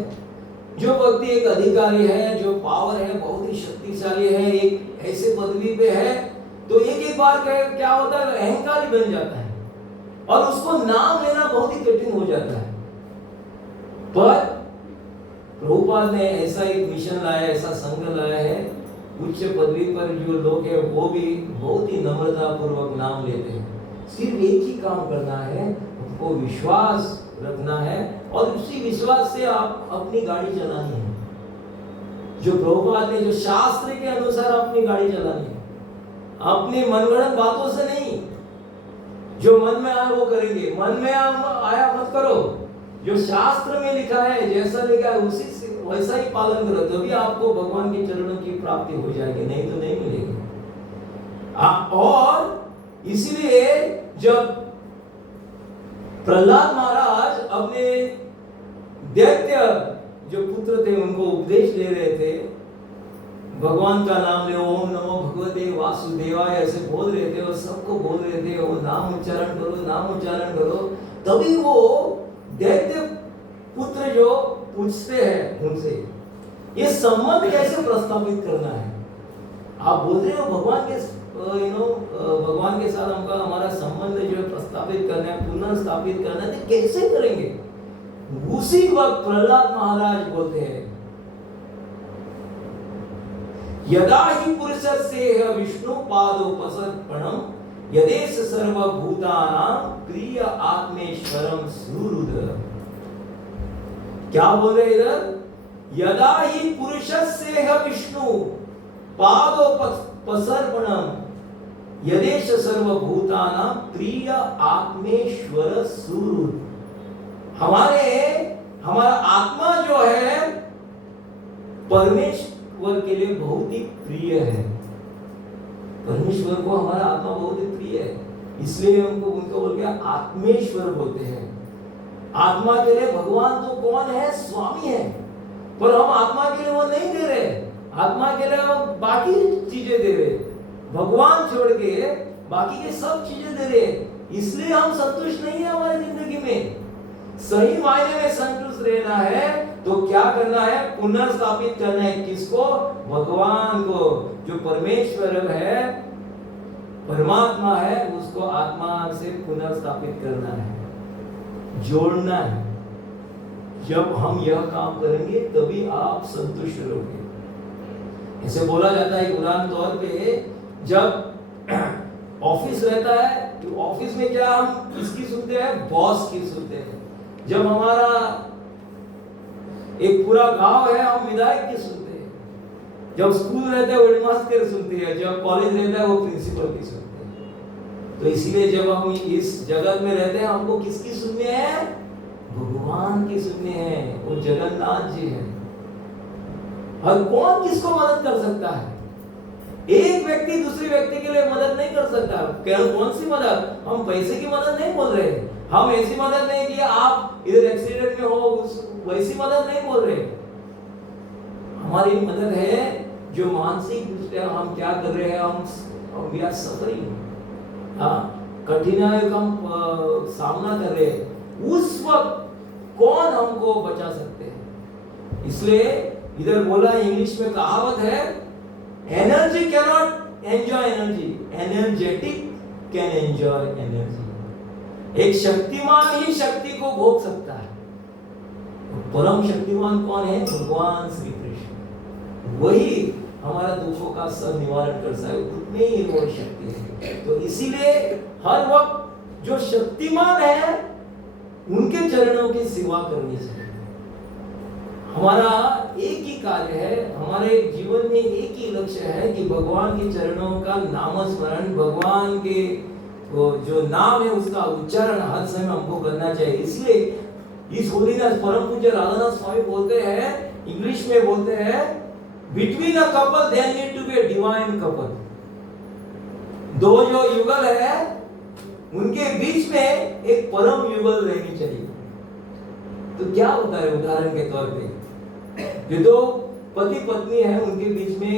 जो व्यक्ति एक अधिकारी है, जो पावर है, बहुत ही शक्तिशाली है, एक ऐसे पदवी पे है, तो एक बार क्या होता है, अहंकारी बन जाता है और उसको नाम लेना बहुत ही कठिन हो जाता है। पर प्रभुपाद ने ऐसा एक मिशन लाया, ऐसा संघ लाया है, उच्च पदवी पर जो लोग हैं वो भी बहुत ही नम्रता पूर्वक नाम लेते हैं। सिर्फ एक ही काम करना है, उनको विश्वास रखना है और उसी विश्वास से आप अपनी गाड़ी चलानी है। जो प्रभुपाद ने जो शास्त्र के अनुसार अपनी गाड़ी चलानी है, अपनी मनगढ़ंत बातों से नहीं। जो मन में आया वो करेंगे, मन में आया मत करो। जो शास्त्र में लिखा है, जैसा लिखा है उसी से वैसा ही पालन करो, तभी आपको भगवान के चरणों की प्राप्ति हो जाएगी, नहीं तो नहीं मिलेगी। और इसीलिए जब प्रहलाद महाराज अपने दैत्य जो पुत्र थे उनको उपदेश दे रहे थे, भगवान का नाम ले, ओम नमो भगवते वासुदेवाय ऐसे बोल रहे थे और सबको बोल रहे थे वो नाम उच्चारण करो, नाम उच्चारण करो। तभी वो दैत्य पुत्र जो पूछते हैं उनसे, ये संबंध कैसे प्रस्तावित करना है? आप बोल रहे हो भगवान के भगवान के साथ हमका हमारा संबंध जो है प्रस्तावित करना है, पुनर्स्थापित करना है, तो कैसे करेंगे? उसी वक्त प्रहलाद महाराज बोलते हैं, यदा हि पुरुषस्य विष्णु पादोपसर्पणम यदेश सर्वभूतानां प्रिय आत्मेश्वरम सुहृद। क्या बोल रहे इधर? यदा हि पुरुषस्य विष्णु पादोपसर्पणम यदेश सर्वभूतानां प्रिय आत्मेश्वर सुहृद। हमारा आत्मा जो है परमेश्वर के लिए बहुत ही प्रिय है। परमेश्वर को हमारा आत्मा बहुत ही प्रिय है, इसलिए उनको बोल के आत्मेश्वर बोलते हैं। आत्मा के लिए भगवान तो कौन है? स्वामी है। पर हम आत्मा के लिए वो नहीं दे रहे, आत्मा के लिए हम बाकी चीजें दे रहे, भगवान छोड़ के बाकी के सब चीजें दे रहे। इसलिए हम संतुष्ट नहीं है हमारी जिंदगी में। सही मायने में संतुष्ट रहना है तो क्या करना है? पुनर्स्थापित करना है। किसको? भगवान को। जो परमेश्वर है, परमात्मा है, उसको आत्मा से पुनर्स्थापित करना है, जोड़ना है। जब हम यह काम करेंगे तभी आप संतुष्ट रहोगे। ऐसे बोला जाता है उदाहरण तौर पे, जब ऑफिस रहता है तो ऑफिस में क्या हम किसकी सुनते हैं? बॉस की सुनते हैं। जब हमारा एक पूरा गांव है हम विधायक की सुनते हैं। जब स्कूल रहता है वो हेडमास्टर सुनते हैं, जब कॉलेज रहता है वो प्रिंसिपल की सुनते हैं। तो इसलिए जब हम इस जगत में रहते हैं हमको किसकी सुननी है? भगवान की सुननी है। वो जगन्नाथ जी हैं। और कौन किसको मदद कर सकता है? एक व्यक्ति दूसरे व्यक्ति के लिए मदद नहीं कर सकता। कौन सी मदद? हम पैसे की मदद नहीं बोल रहे, हम ऐसी मदद नहीं कि आप इधर एक्सीडेंट में हो वैसी मदद नहीं बोल रहे। हमारी मदद है जो मानसिक रूप से हम क्या कर रहे हैं, हम वी आर सफरिंग, कठिनाइयों का हम सामना कर रहे हैं। उस वक्त कौन हमको बचा सकते हैं? इसलिए इधर बोला इंग्लिश में कहावत है, energy can not enjoy energy, energetic can enjoy energy. एक शक्तिमान ही शक्ति को भोग सकता है। परम शक्तिमान कौन है? भगवान श्री कृष्ण। वही हमारा दुखों का सब निवारण कर सकता है, उतने ही वो शक्ति है। तो इसीलिए हर वक्त जो शक्तिमान है उनके चरणों की सेवा करनी चाहिए। हमारा एक ही कार्य है, हमारे जीवन में एक ही लक्ष्य है कि भगवान के चरणों का नाम स्मरण, भगवान के वो जो नाम है उसका उच्चारण हर समय हमको करना चाहिए। इसलिए इस होलीनेस परम पूज्य राधानाथ स्वामी बोलते हैं, इंग्लिश में बोलते हैं, between a couple there need to be a divine couple. दो जो युगल है उनके बीच में एक परम युगल रहनी चाहिए। तो क्या होता है? उदाहरण के तौर पे जो दो पति पत्नी है उनके बीच में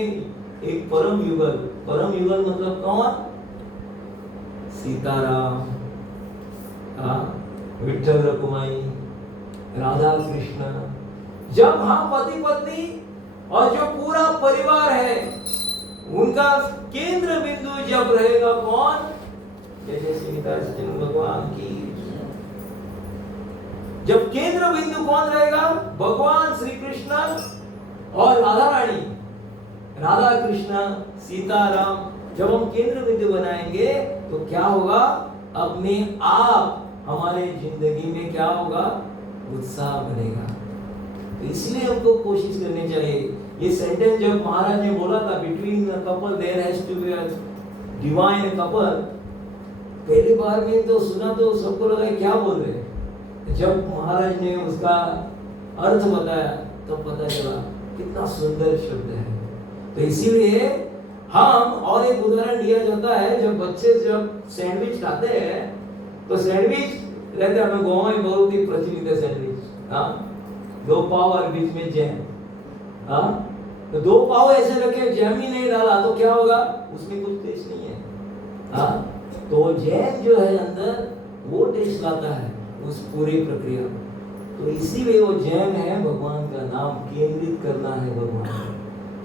एक परम युगल, परम युगल मतलब कौन? सीताराम, विठल रुक्माई, राधा कृष्ण। जब हम पति पत्नी और जो पूरा परिवार है उनका केंद्र बिंदु जब रहेगा कौन? जैसे सीताराम भगवान की, जब केंद्र बिंदु कौन रहेगा? भगवान श्री कृष्ण और राधा रानी, राधा कृष्ण सीताराम। जब हम केंद्र बिंदु बनाएंगे तो क्या होगा? अपने आप हमारे जिंदगी में क्या होगा? उत्साह बनेगा। तो इसलिए हमको कोशिश करनी चाहिए। ये सेंटेंस जब महाराज ने बोला था, between a couple there has to be a divine couple, पहली बार में तो सुना तो सबको लगा क्या बोल रहे हैं। जब महाराज ने उसका अर्थ बताया तो पता चला कितना सुंदर शब्द है। तो इसीलिए हम, और एक उदाहरण दिया जाता है, जब बच्चे जब सैंडविच खाते हैं तो सैंडविच रहते हैं, हमें गाँव में बहुत ही प्रचलित है सैंडविच। हाँ, 2 पाव और बीच में जैम। हाँ, तो 2 पाव ऐसे रखे, जैम ही नहीं डाला तो क्या होगा? उसमें कुछ टेस्ट नहीं है। हाँ, तो जैम जो है अंदर वो टेस्ट लाता है उस पूरी प्रक्रिया। तो इसीलिए वो जैम है भगवान का नाम केंद्रित करना है भगवान।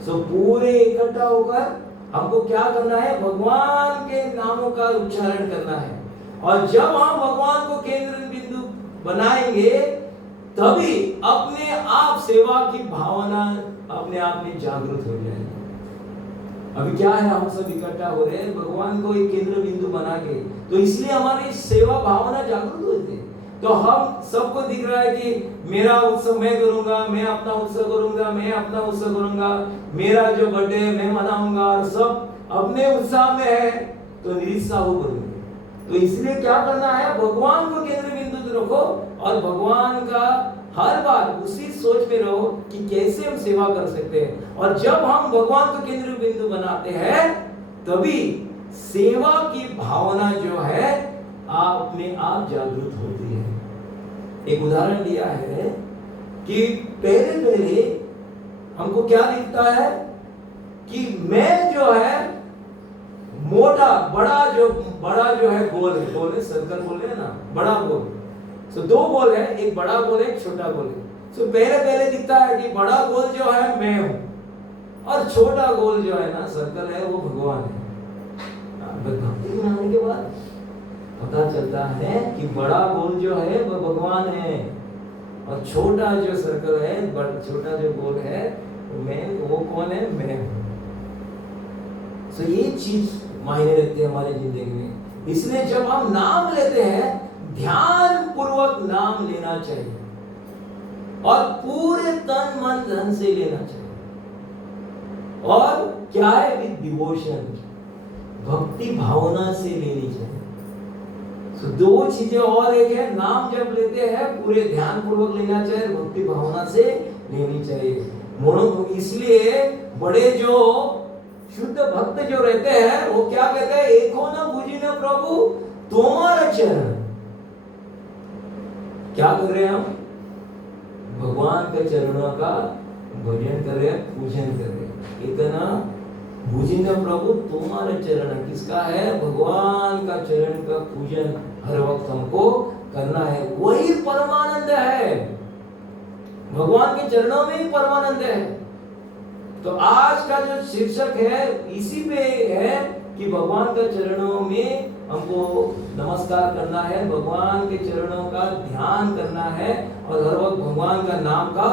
सो पूरे इकट्ठा होकर हमको क्या करना है? भगवान के नामों का उच्चारण करना है। और जब हम भगवान को केंद्र बिंदु बनाएंगे तभी अपने आप सेवा की भावना अपने आप में जागृत हो जाएगी। अभी क्या है, हम सब इकट्ठा हो रहे हैं भगवान को एक केंद्र बिंदु बना के, तो इसलिए हमारी सेवा भावना जागृत होती है। तो हम सबको दिख रहा है कि मेरा उत्सव मैं करूंगा, मैं अपना उत्सव करूंगा, मैं अपना उत्सव करूंगा, मेरा जो बर्थडे है मैं मनाऊंगा, और सब अपने उत्साह में है तो निरुत्साह हो करूंगा। तो इसलिए क्या करना है? भगवान को केंद्र बिंदु रखो और भगवान का हर बार उसी सोच में रहो कि कैसे हम सेवा कर सकते हैं। और जब हम भगवान को केंद्र बिंदु बनाते हैं तभी सेवा की भावना जो है आप अपने आप जागृत होती है। एक उदाहरण दिया है कि पहले हमको क्या दिखता है कि मैं जो है मोटा बड़ा जो है गोल है, सर्कल बोल रहे हैं ना, बड़ा गोल। सो 2 गोल है, एक बड़ा गोल है, एक छोटा गोल है। सो पहले दिखता है कि बड़ा गोल जो है मैं हूं और छोटा गोल जो है ना सर्कल है वो भगवान है। भक्ति में आने के बाद पता चलता है कि बड़ा गोल जो है वो भगवान है और छोटा जो सर्कल है, छोटा जो गोल है वो कौन है? मैं हूं। सो ये चीज मायने रखती है हमारी जिंदगी में। इसलिए जब हम नाम लेते हैं ध्यान पूर्वक नाम लेना चाहिए और पूरे तन मन धन से लेना चाहिए। और क्या है? विद डिवोशन, भक्ति भावना से लेनी चाहिए। तो 2 चीजें और, एक है नाम जब लेते हैं पूरे ध्यान पूर्वक लेना चाहिए, भक्ति भावना से लेनी चाहिए। इसलिए बड़े जो शुद्ध भक्त जो रहते हैं वो क्या कहते हैं? एको न बुझी न प्रभु तुम्हारा चरण। क्या कर रहे हैं हम? भगवान के चरणों का भजन कर रहे हैं, पूजन कर रहे हैं। एक न बुझी न प्रभु तुम्हारा चरण, किसका है? भगवान का चरण का पूजन हर वक्त हमको करना है। वही परमानंद है, भगवान के चरणों में ही परमानंद है। तो आज का जो शीर्षक है इसी पे है कि भगवान के चरणों में हमको नमस्कार करना है, भगवान के चरणों का ध्यान करना है और हर वक्त भगवान का नाम का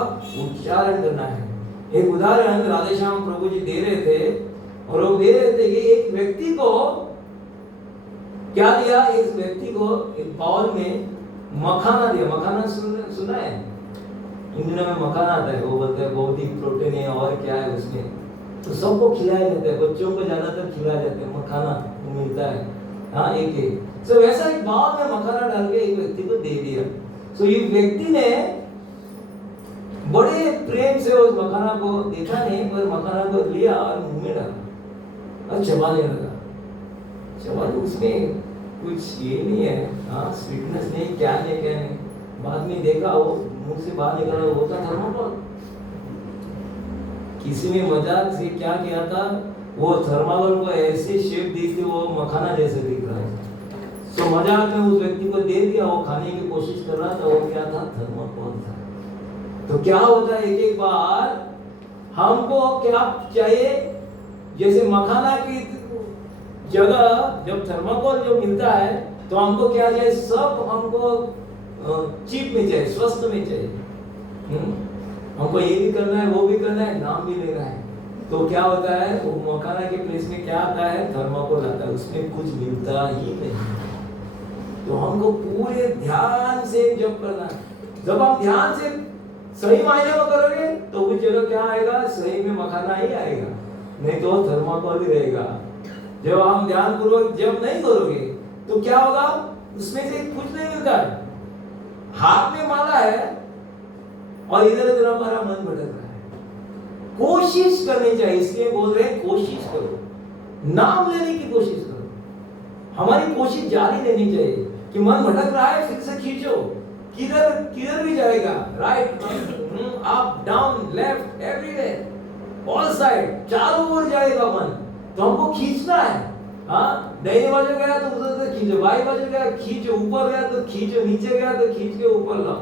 उच्चारण करना है। एक उदाहरण राधेश्याम प्रभु जी दे रहे थे और वो दे रहे थे कि एक व्यक्ति को क्या दिया, एक व्यक्ति को एक बाउल में मखाना दिया। मखाना सुना है? इन दिनों में मखाना आता है, वो बोलते हैं बहुत ही प्रोटीन है और क्या है उसमें, तो सबको खिलाया जाता है, बच्चों को ज्यादातर खिलाया जाता है, मखाना मिलता है। हाँ, एक एक सो वैसा एक बाउल में मखाना डाल के एक व्यक्ति को दे दिया। सो ये व्यक्ति ने बड़े प्रेम से उस मखाना को देखा नहीं, पर मखाना को लिया और मुंह में डाला और चबाने लगा। चबाने उसमें कुछ ये नहीं है, हाँ स्वीटनेस नहीं, क्या नहीं। बाद में देखा वो मुंह से बाहर निकला, वो था थर्माकोल। किसी ने मजाक से क्या किया था, वो थर्माकोल को ऐसे शेप दी थी वो मखाना जैसे दिख रहा है। तो मजाक में उस व्यक्ति को दे दिया, वो खाने की कोशिश कर रहा था, वो क्या था, थर्माकोल था। तो क्या होता है, एक बार हमको क्या चाहिए, जैसे मखाना की जगह जब थर्माकोल जो मिलता है तो हमको क्या चाहिए, सब हमको चीप में चाहिए, स्वस्थ में चाहिए। हमको ये भी करना है, वो भी करना है, नाम भी लेना है। तो क्या होता है, वो मखाना के प्लेस में क्या आता है, थर्माकोल आता है, उसमें कुछ मिलता ही नहीं। तो हमको पूरे ध्यान से जप करना है। जब आप ध्यान से सही मायने में करोगे तो उस जगह क्या आएगा, सही में मखाना ही आएगा, नहीं तो थर्माकोल ही रहेगा। जब हम ध्यान पूर्वक जप नहीं करोगे तो क्या होगा, उसमें से कुछ नहीं मिलता है। हाथ में माला है और इधर उधर हमारा मन भटक रहा है। कोशिश करनी चाहिए, इसलिए बोल रहे हैं कोशिश करो, नाम लेने की कोशिश करो। हमारी कोशिश जारी रहनी चाहिए कि मन भटक रहा है, फिर से खींचो, किधर भी जाएगा, right up down left everywhere all side, चारों ओर जाएगा मन। तो हमको खींचना है। हाँ, दाहिने बाजू गया तो उधर से खींचो, बाएं बाजू गया खींचो, ऊपर गया तो खींचो, नीचे गया तो खींच के ऊपर लाओ।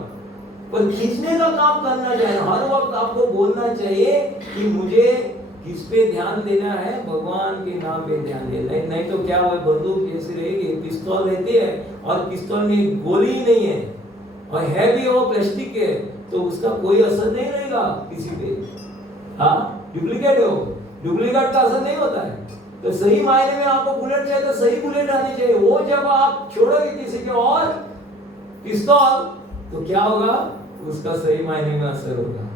पर खींचने का काम करना चाहिए। हर वक्त आपको बोलना चाहिए कि मुझे किस पे ध्यान देना है, भगवान के नाम पे ध्यान देना है। नहीं तो क्या वो बंदूक जैसी रहेगी, पिस्तौल रहती है और पिस्तौल में गोली ही नहीं है और है भी वो प्लास्टिक के, तो उसका कोई असर नहीं रहेगा किसी पे। हाँ, डुप्लीकेट हो, डुप्लीकेट का असर नहीं होता है। तो सही मायने में आपको बुलेट चाहिए तो सही बुलेट आनी चाहिए। वो जब आप छोड़ोगे किसी के और पिस्तौल तो क्या होगा, उसका सही मायने में असर होगा।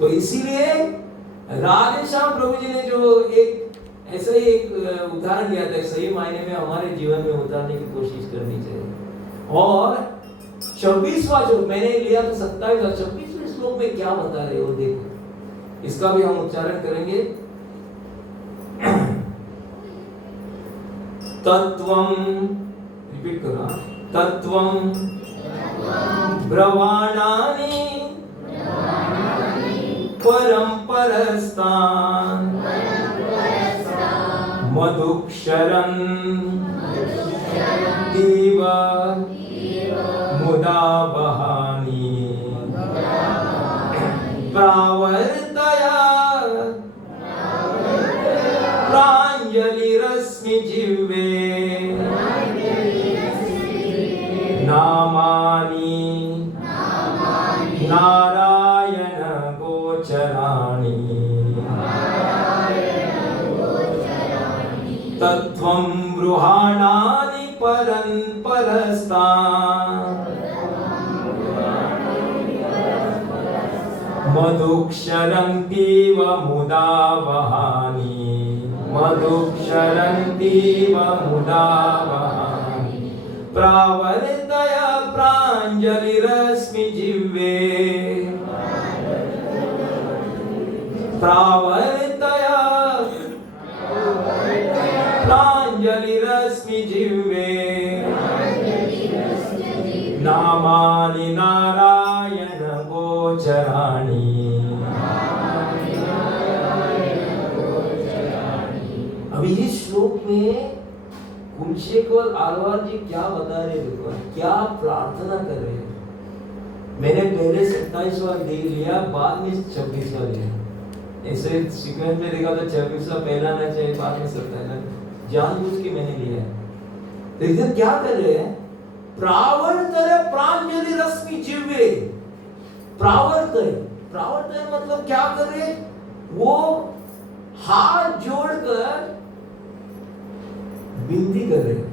तो इसीलिए राधेश्याम प्रभु जी ने जो एक ऐसा ही एक उदाहरण दिया था, सही मायने में हमारे जीवन में उतारने की कोशिश करनी चाहिए। और 26वां श्लोक मैंने लिया तो 27 और 26वें श्लोक में क्या बता रहे हो, देखो इसका भी हम उच्चारण करेंगे। तत्वं, रिपीट करो, तत्वं ब्रवाणानि परं परस्तान् मधुक्षरन् इव मुदा बहानि प्रावर्तया प्राञ्जलिरस्मि जिह्वे नामानि नारायण गोचराणि तत्त्वं बृहाणानि परं परस्तान् मधुक्षरन्तीव मुदा वहानि मधुक्षरन्तीव मुदा वहानि प्रावर्तय प्राञ्जलिरस्मि जिह्वे प्रावर्तय प्राञ्जलिरस्मि जिह्वे नामानि नारायण गोचराणि। अभी इस श्लोक में कुलशेखर आलवार जी क्या बता रहे हैं, देखो क्या प्रार्थना कर रहे हैं। मैंने पहले 27वां दे लिया, बाद में 26वां लिया। ऐसे सीक्वेंस में देखा तो 26 पहला मैच है, बाद में 27, जानबूझ के मैंने लिया है। तो इधर क्या कर रहे हैं? प्रावर्तय प्रांजलि रश्मि जिह्वे। प्रावर्तय मतलब क्या कर रहे हैं? वो हाथ जोड़कर विनती कर रहे हैं।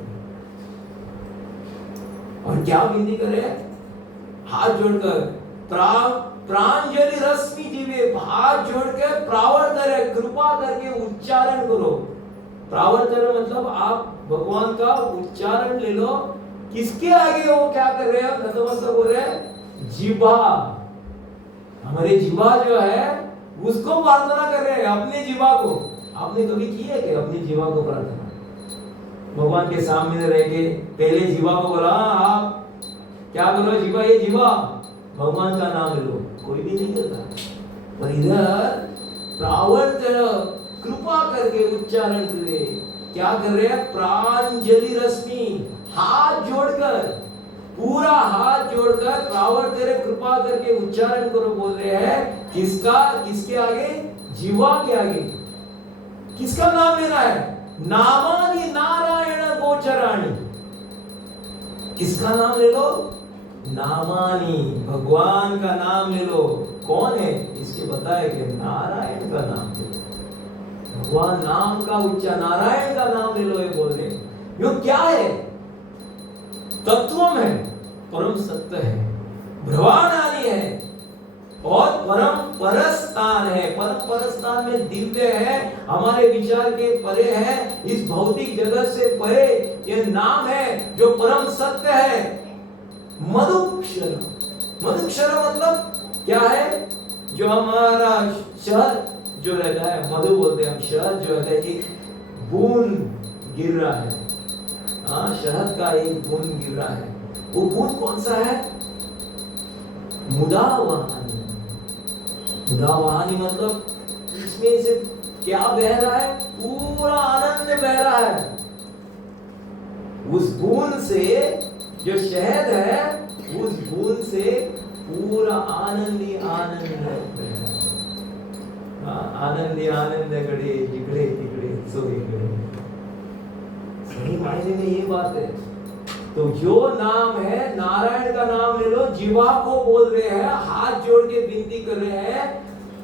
और क्या विनती कर रहे हैं? हाथ जोड़कर प्रांजलि रश्मि जिह्वे, हाथ जोड़कर प्रावर्तय, कृपा करके उच्चारण करो। प्रावर्तय मतलब आप भगवान का उच्चारण ले लो। किसके आगे? वो क्या कर रहे हैं? नतमस्तक हो रहे हैं, जिह्वा, हमारे जिह्वा जो है उसको प्रार्थना कर रहे हैं, अपने जिह्वा को। आपने कभी की है कि अपने जिह्वा को प्रार्थना? भगवान के सामने रह के पहले जिह्वा को बोला, आप क्या करो जिह्वा, ये जिह्वा भगवान का नाम ले लो। कोई भी नहीं करता। पर इधर प्रावर्तय, कृपा करके उच्चारण करे। क्या कर रहे हैं? प्रांजलि रश्मि, हाथ जोड़कर, पूरा हाथ जोड़कर प्रावर्तय, कृपा करके उच्चारण करो बोल रहे हैं। किसका? किसके आगे? जिह्वा के आगे। किसका नाम लेना है? नामानि नारायण गोचराणि। किसका नाम ले लो? नामानि, भगवान का नाम ले लो। कौन है? इसके बताया कि नारायण का नाम ले लो। भगवान नाम का उच्चारण, नारायण का नाम ले लो, ये बोल रहे हैं। यो क्या है? तत्वम है, परम सत्य है, ब्रह्मांडानी है और परम परस्थान है। परम परस्थान में दिव्य है, हमारे विचार के परे है, इस भौतिक जगत से परे ये नाम है जो परम सत्य है। मधुक्षर, मधुक्षर मतलब क्या है? जो हमारा शहद जो रहता है, मधु बोलते हैं हम, शहद जो है एक बूंद गिर रहा है। हाँ, शहद का एक बूंद गिर रहा है। वो बूंद कौन सा है? मुदावहानी। मुदावहानी मतलब इसमें से क्या बह रहा है? पूरा आनंद बह रहा है। उस बूंद से जो शहद है, उस बूंद से पूरा आनंद ही आनंद बह रहा है। आनंद ही आनंद गड़े जिगड़े तिगड़े सोए गड़े। सही मायने में ये बात है। तो जो नाम है, नारायण का नाम ले लो। जिह्वा को बोल रहे हैं, हाथ जोड़ के विनती कर रहे हैं,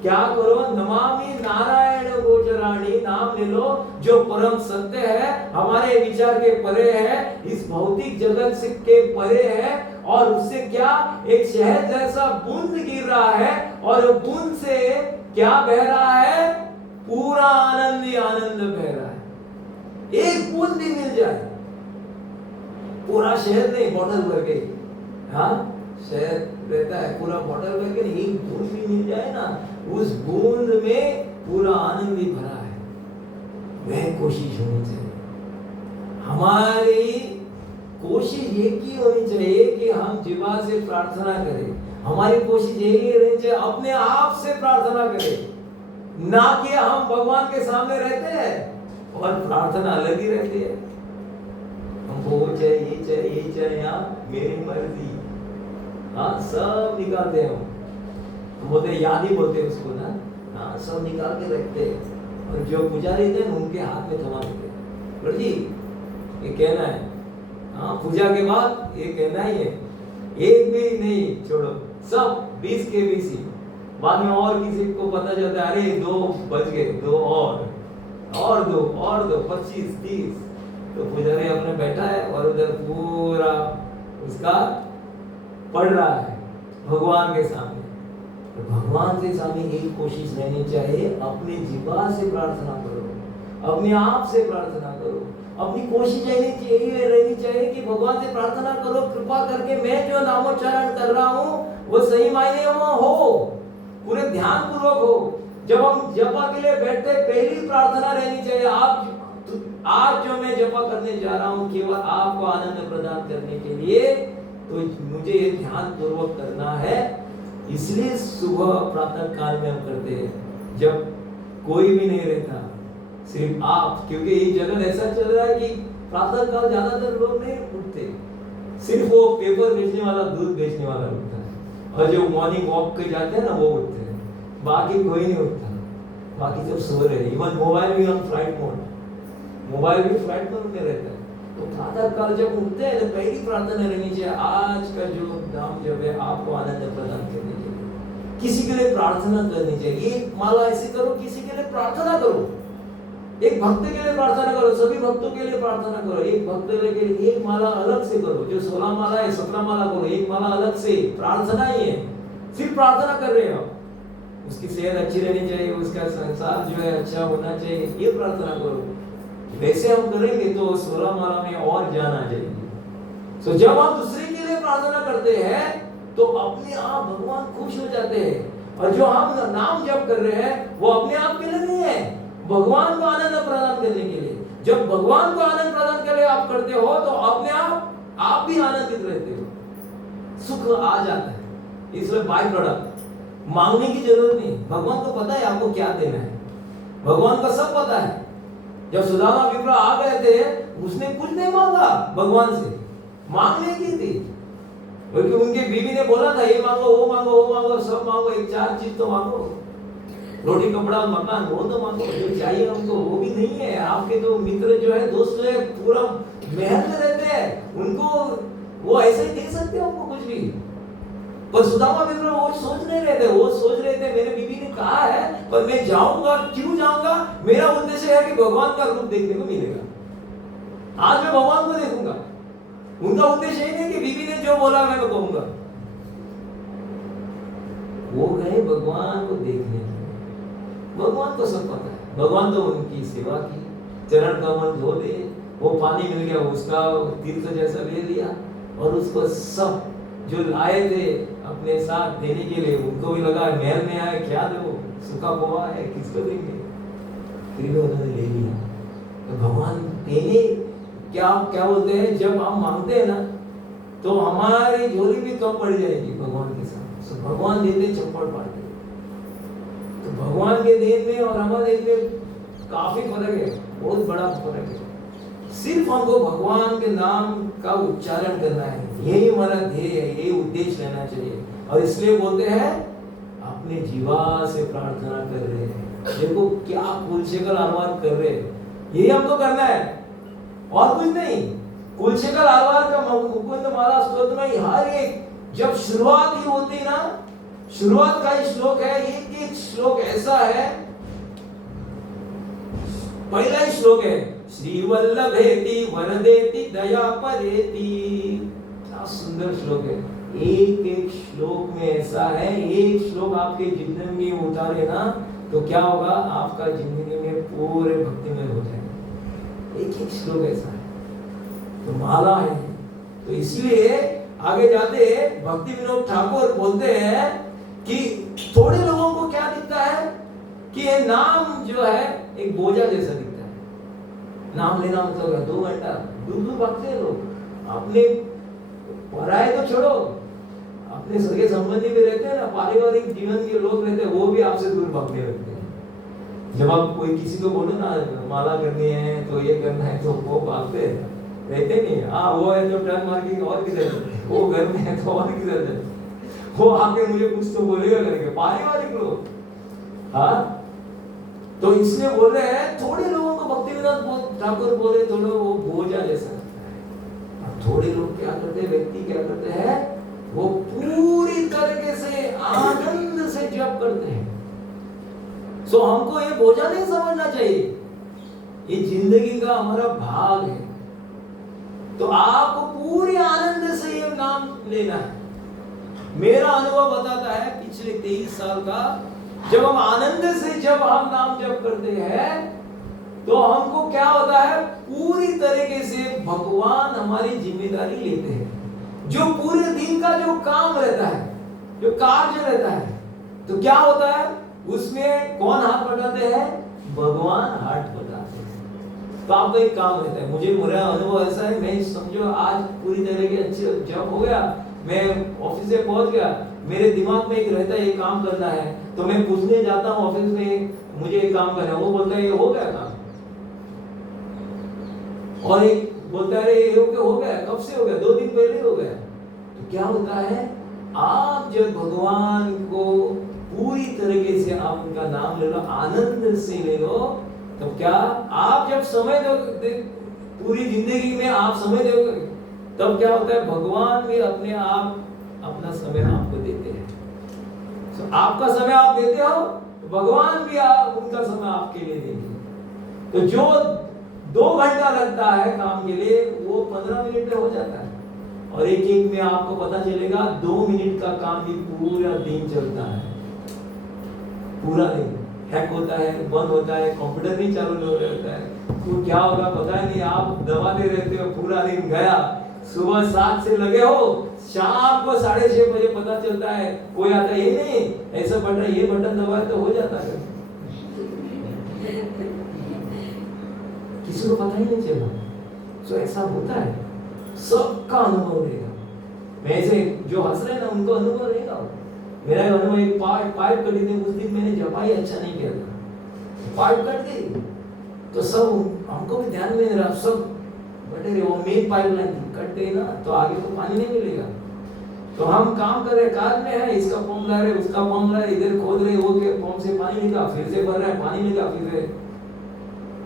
क्या करो? नमामि नारायण गोचराणि, नाम ले लो जो परम सत्य है, हमारे विचार के परे है, इस भौतिक जगत से के परे है। और उससे क्या? एक शहद जैसा बूंद गिर रहा है और बूंद से क्या बह रहा है? पूरा आनंद ही आनंद बह रहा है। एक बूंद भी मिल जाए, पूरा शहद नहीं, बॉटल भर के, हाँ शहद रहता है पूरा बॉटल भर के, एक बूंद भी मिल जाए ना, उस बूंद में पूरा आनंद ही भरा है। वह कोशिश होनी चाहिए। हमारी कोशिश एक ही होनी चाहिए कि हम जिह्वा से प्रार्थना करें। हमारी कोशिश यही रहनी चाहिए, अपने आप से प्रार्थना करें, ना कि हम भगवान के सामने रहते हैं और प्रार्थना अलग ही रहती है। हमको वो चाहिए, ये चाहिए, ये चाहिए, हाँ मेरी मर्जी, हाँ सब निकालते हैं हम बोलते हैं, याद ही बोलते हैं उसको ना, हाँ सब निकाल के रखते हैं। और जो पुजारी थे उनके हाथ में थमा देते हैं, पर जी ये कहना है, हाँ पूजा के बाद ये कहना ही है, एक भी नहीं छोड़ो, सब 20 के 20 ही। बाद में और किसी को पता चलता है, अरे 2 बच गए, 2 और 2 25 30। तो पुजारी अपने बैठा है और उधर पूरा उसका पढ़ रहा है भगवान के सामने। तो भगवान के सामने एक कोशिश रहनी चाहिए, अपने जिह्वा से प्रार्थना करो, अपने आप से प्रार्थना करो। अपनी कोशिश रहनी चाहिए कि भगवान से प्रार्थना करो, कृपा करके मैं जो नामोच्चारण कर रहा हूँ वो सही मायने में हो, पूरे ध्यान पूर्वक हो। जब हम जपा के लिए बैठते, पहली प्रार्थना रहनी चाहिए, आज जो मैं जपा करने जा रहा हूँ केवल आपको आनंद प्रदान करने के लिए, तो मुझे ये ध्यान पूर्वक करना है। इसलिए सुबह प्रातः काल में हम करते हैं, जब कोई भी नहीं रहता, सिर्फ आप, क्योंकि ये जगत ऐसा चल रहा है कि प्रातः काल ज्यादातर लोग नहीं उठते, सिर्फ वो पेपर बेचने वाला, दूध बेचने वाला उठता है, और जो मॉर्निंग वॉक के जाते हैं ना वो उठते हैं, बाकी कोई नहीं उठता। बाकी सब सो रहे हैं। इवन मोबाइल भी ऑन फ्लाइट मोड, मोबाइल भी फ्लाइट मोड में रहता है। तो प्रातः काल जब उठते हैं तो पहली प्रार्थना रहनी चाहिए, आज का जो नाम जब है आपको आनंद प्रदान करने के लिए, किसी के लिए प्रार्थना करनी चाहिए। एक माला ऐसे करो, किसी के लिए प्रार्थना करो, एक भक्त के लिए प्रार्थना करो, सभी भक्तों के लिए प्रार्थना करो। एक भक्त के लिए एक माला अलग से करो, जो 16 माला है 17 माला करो, एक माला अलग से। प्रार्थना ही है, सिर्फ प्रार्थना कर रहे हो। उसकी सेहत अच्छी रहनी चाहिए, उसका संसार जो है अच्छा होना चाहिए, ये प्रार्थना करो। वैसे हम करेंगे तो 16 माला में और जाना चाहिए। तो जब हम दूसरे के लिए प्रार्थना करते हैं तो अपने आप भगवान खुश हो जाते हैं। और जो हम नाम जप कर रहे हैं वो अपने आप के लिए नहीं है, भगवान को आनंद प्रदान करने के लिए। जब भगवान को आनंद प्रदान के लिए आप करते हो तो अपने आप भी आनंदित रहते हो, सुख आ जाता है। इसलिए बाय प्रोडक्ट मांगने की जरूरत नहीं, भगवान को पता है आपको क्या देना है, भगवान को सब पता है। जब सुदामा विप्र आ गए थे, उसने कुछ नहीं मांगा भगवान से, मांगने की थी, क्योंकि उनके बीवी ने बोला था ये मांगो वो मांगो वो मांगो, सब मांगो, एक 4 चीज तो मांगो, रोटी कपड़ा मकान वो तो मांगो, जो चाहिए हमको वो भी नहीं है। आपके तो मित्र जो है, दोस्त जो है, पूरा महल में रहते हैं, उनको वो ऐसे ही दे सकते हैं हमको कुछ भी। पर सुदामा विप्र वो सोच नहीं रहे थे, वो सोच रहे थे मेरे बीवी ने कहा है पर मैं जाऊंगा, क्यों जाऊंगा, मेरा उद्देश्य है कि भगवान का रूप देखने को मिलेगा, आज मैं भगवान को देखूंगा। उनका उद्देश्य ये नहीं कि बीवी ने जो बोला मैं कहूंगा। वो गए भगवान को देखने के लिए, भगवान को सब पता है, भगवान तो उनकी सेवा की, चरण कमल धो दे, वो पानी मिल गया, उसका तीर्थ जैसा ले लिया, और उसको सब जो लाए थे अपने साथ देने के लिए, उनको भी लगा महल में आए क्या दो, सूखा पोहा है किसको देंगे, फिर उन्होंने ले लिया। तो भगवान देने क्या क्या बोलते हैं, जब हम मांगते हैं ना तो हमारी झोली भी कम पड़ जाएगी भगवान के साथ। तो भगवान देते चप्पड़ पाते, तो भगवान के देन में और हमारे देन में काफी फर्क है, बहुत बड़ा फर्क है। सिर्फ हमको भगवान के नाम का उच्चारण करना है, यही हमारा ध्येय है, यही उद्देश्य रहना चाहिए। और इसलिए बोलते हैं अपने जीवा से प्रार्थना कर रहे हैं, देखो क्या कुलशेखर आलवार कर रहे हैं, यही हमको करना है और कुछ नहीं। कुलशेखर आलवार का मुकुंद माला स्तोत्र में हर एक जब शुरुआत ही होती ना, शुरुआत का ही श्लोक है, एक एक श्लोक ऐसा है, पहला ही श्लोक है श्री वल्लभेति वरदेति दया परेति, क्या सुंदर श्लोक है। एक एक श्लोक में ऐसा है, एक श्लोक आपके जिंदगी में उतारे ना तो क्या होगा, आपका जिंदगी में पूरे भक्ति में हो जाएगा। एक एक श्लोक ऐसा है, तो माला है। तो इसलिए आगे जाते भक्ति विनोद ठाकुर बोलते हैं कि थोड़े लोगों को क्या दिखता है कि ये नाम जो है एक बोझा जैसा दिखता है। नाम लेना मतलब 2 घंटा दूर दूर भागते हैं लोग, अपने पराये तो छोड़ो, अपने सगे संबंधी भी रहते हैं ना, पारिवारिक जीवन के लोग रहते हैं, वो भी आपसे दूर भागने लगते हैं। जब आप कोई किसी को बोलो ना माला करनी है तो ये करना है, तो वो भागते हैं, रहते नहीं। हाँ वो है तो टर्न मार के और किधर, वो घर में है तो और किधर है, वो आके मुझे कुछ तो बोलेगा करके, पारिवारिक लोग। हाँ तो इसलिए बोल रहे हैं थोड़े लोगों को भक्ति विनोद ठाकुर बोले थोड़ा वो बोझा जैसा लगता है। और थोड़े लोग क्या करते हैं, व्यक्ति क्या करते हैं, वो पूरी तरीके से आनंद से जप करते हैं। सो हमको ये बोझा नहीं समझना चाहिए, ये जिंदगी का हमारा भाग है। तो आपको पूरे आनंद से ये नाम लेना है। मेरा अनुभव बताता है पिछले 23 साल का, जब हम आनंद से जब हम नाम जप करते हैं तो हमको क्या होता है, पूरी तरीके से भगवान हमारी जिम्मेदारी लेते हैं। जो पूरे दिन का जो काम रहता है, जो कार्य रहता है, तो क्या होता है उसमें कौन हाथ बटाते हैं, भगवान हाथ बटाते हैं। तो आपका एक काम रहता है, मुझे मेरा अनुभव ऐसा है, मैं समझो आज पूरी तरह के अच्छे जब हो गया, मैं ऑफिस से पहुंच गया, मेरे दिमाग में एक रहता है ये काम करना है, तो मैं पूछने जाता हूँ ऑफिस में मुझे ये काम करना है, वो बोलता है ये हो गया काम, और एक बोलता है ये हो गया, कब से हो गया, 2 दिन पहले हो गया। तो क्या होता है, आप जब भगवान को पूरी तरीके से आप उनका नाम ले लो, आनंद से ले लो, तब क्या आप जब समय दोगे, पूरी जिंदगी में आप समय दोगे, तब क्या होता है, भगवान भी अपने आप अपना समय आपको देते हैं। तो आपका समय आप देते हो, तो भगवान भी उनका समय आपके लिए देंगे। तो जो 2 घंटा लगता है काम के लिए, वो 15 मिनट में हो जाता है। और एक एक में आपको पता चलेगा 2 मिनट का काम भी पूरा दिन चलता है, पूरा दिन हैक होता है, बंद होता है, कंप्यूटर नहीं चालू हो रहता है, तो क्या होगा पता ही नहीं, आप दबाते रहते हो, पूरा दिन गया। सुबह 7 से लगे हो, शाम को 6:30 बजे पता चलता है, कोई आता है, ये नहीं ऐसा बटन, ये बटन दबाए तो हो जाता है, किसी को पता ही नहीं चला। तो ऐसा होता है, सबका अनुभव रहेगा। मैं से जो हंस रहे ना, उनको अनुभव रहेगा। मेरा अनुभव, एक पाइप कटी थी, उस दिन मैंने जपाई अच्छा नहीं किया था, पाइप कट गई, तो सब हमको भी ध्यान में नहीं रहा, सब बैठे रहे, वो मेन पाइपलाइन कट गई ना, तो आगे तो पानी नहीं मिलेगा। तो हम काम कर रहे, कार में है, इसका पंप ला रहे, उसका पंप ला रहे, इधर खोद रहे, वो के पंप से पानी निकाल, फिर से भर रहा है, पानी निकाल, फिर से।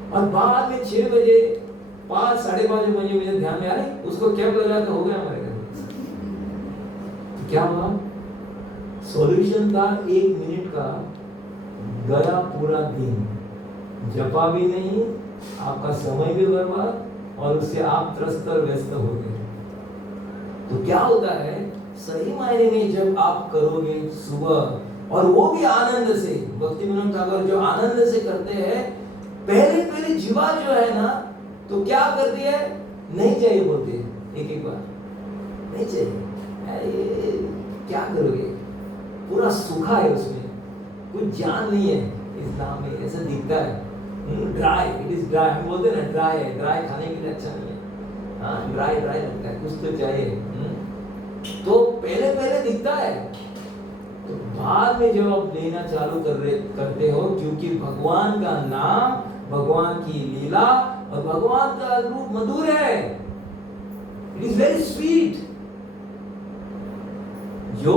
और बाद में 6 बजे 5 साढ़े 5 बजे मुझे ध्यान में आ रही, उसको कैप लगा तो हो गया हमारे घर। क्या हुआ, सॉल्यूशन था 1 मिनट का, गया पूरा दिन, जपा भी नहीं, आपका समय भी बर्बाद, और उससे आप त्रस्त और व्यस्त हो गए। तो क्या होता है, सही मायने में जब आप करोगे सुबह, और वो भी आनंद से, भक्ति विनोद ठाकुर जो आनंद से करते हैं, पहले जीवा जो है ना, तो क्या करती है, नहीं चाहिए बोलते हैं, एक बार नहीं चाहिए, क्या करोगे, पूरा सूखा है, उसमें कुछ जान नहीं है, इस नाम में ऐसा दिखता है, ड्राई, इट इज ड्राई, हम बोलते हैं ना ड्राई है, ड्राई खाने के लिए अच्छा नहीं है, हाँ ड्राई लगता है, कुछ तो चाहिए। तो पहले दिखता है, तो बाद में जब आप लेना चालू करते हो, क्योंकि भगवान का नाम, भगवान की लीला और भगवान का रूप मधुर है, इट इज वेरी स्वीट। जो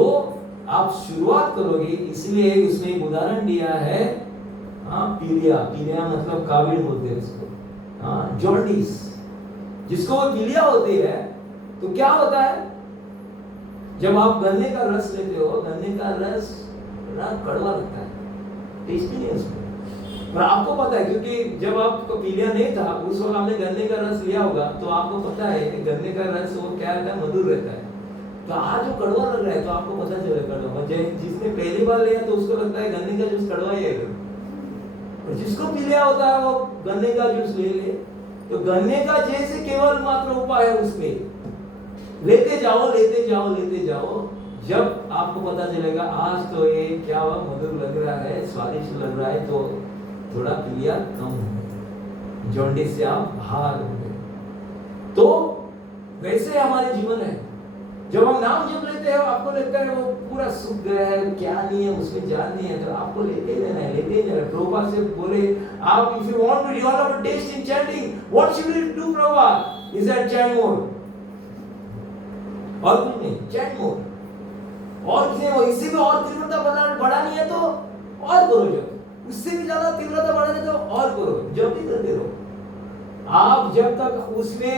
आप शुरुआत करोगे, इसलिए उसमें एक उदाहरण दिया है, पीलिया मतलब काविड़ बोलते हैं उसको, जॉन्डिस, जिसको वो पीलिया होती है, तो क्या होता है, जब आप गन्ने का रस लेते हो, गन्ने का रस बड़ा कड़वा लगता है, टेस्टी नहीं उसमें, पर आपको पता है, क्योंकि जब आपको पीलिया नहीं था, उस वक्त आपने गन्ने का रस लिया होगा, तो आपको पता है कि गन्ने का रस वो क्या रहता है, मधुर रहता है। तो आज जो कड़वा लग रहा है, तो आपको पता चलेगा कड़वा, जिसने पहली बार लिया तो उसको लगता है गन्ने का जूस कड़वा ही है, और जिसको पीलिया होता है वो गन्ने का जूस ले, तो गन्ने का जैसे केवल मात्र उपाय है, उसमें लेते जाओ, जब आपको पता चलेगा आज तो ये क्या हुआ, मधुर लग रहा है, स्वादिष्ट लग रहा है, तो थोड़ा पीलिया कम हो, जॉन्डिस से आप बाहर हो गए। तो वैसे हमारे जीवन है, जब हम नाम जप लेते हैं, आपको लगता है वो पूरा सूख गया है, क्या नहीं है उसमें, जान नहीं है, तो आपको लेते रहना है। प्रभुपाद से बोले, आप if you want to develop a taste in chanting, what should we do Prabhupada, is that chant more, और कुछ नहीं, चैंट मोर, और किसी इससे भी और तीव्रता बढ़ानी है तो और करो, जब उससे भी ज्यादा तीव्रता बढ़ानी है तो और करो, जब भी करते रहो। आप जब तक उसमें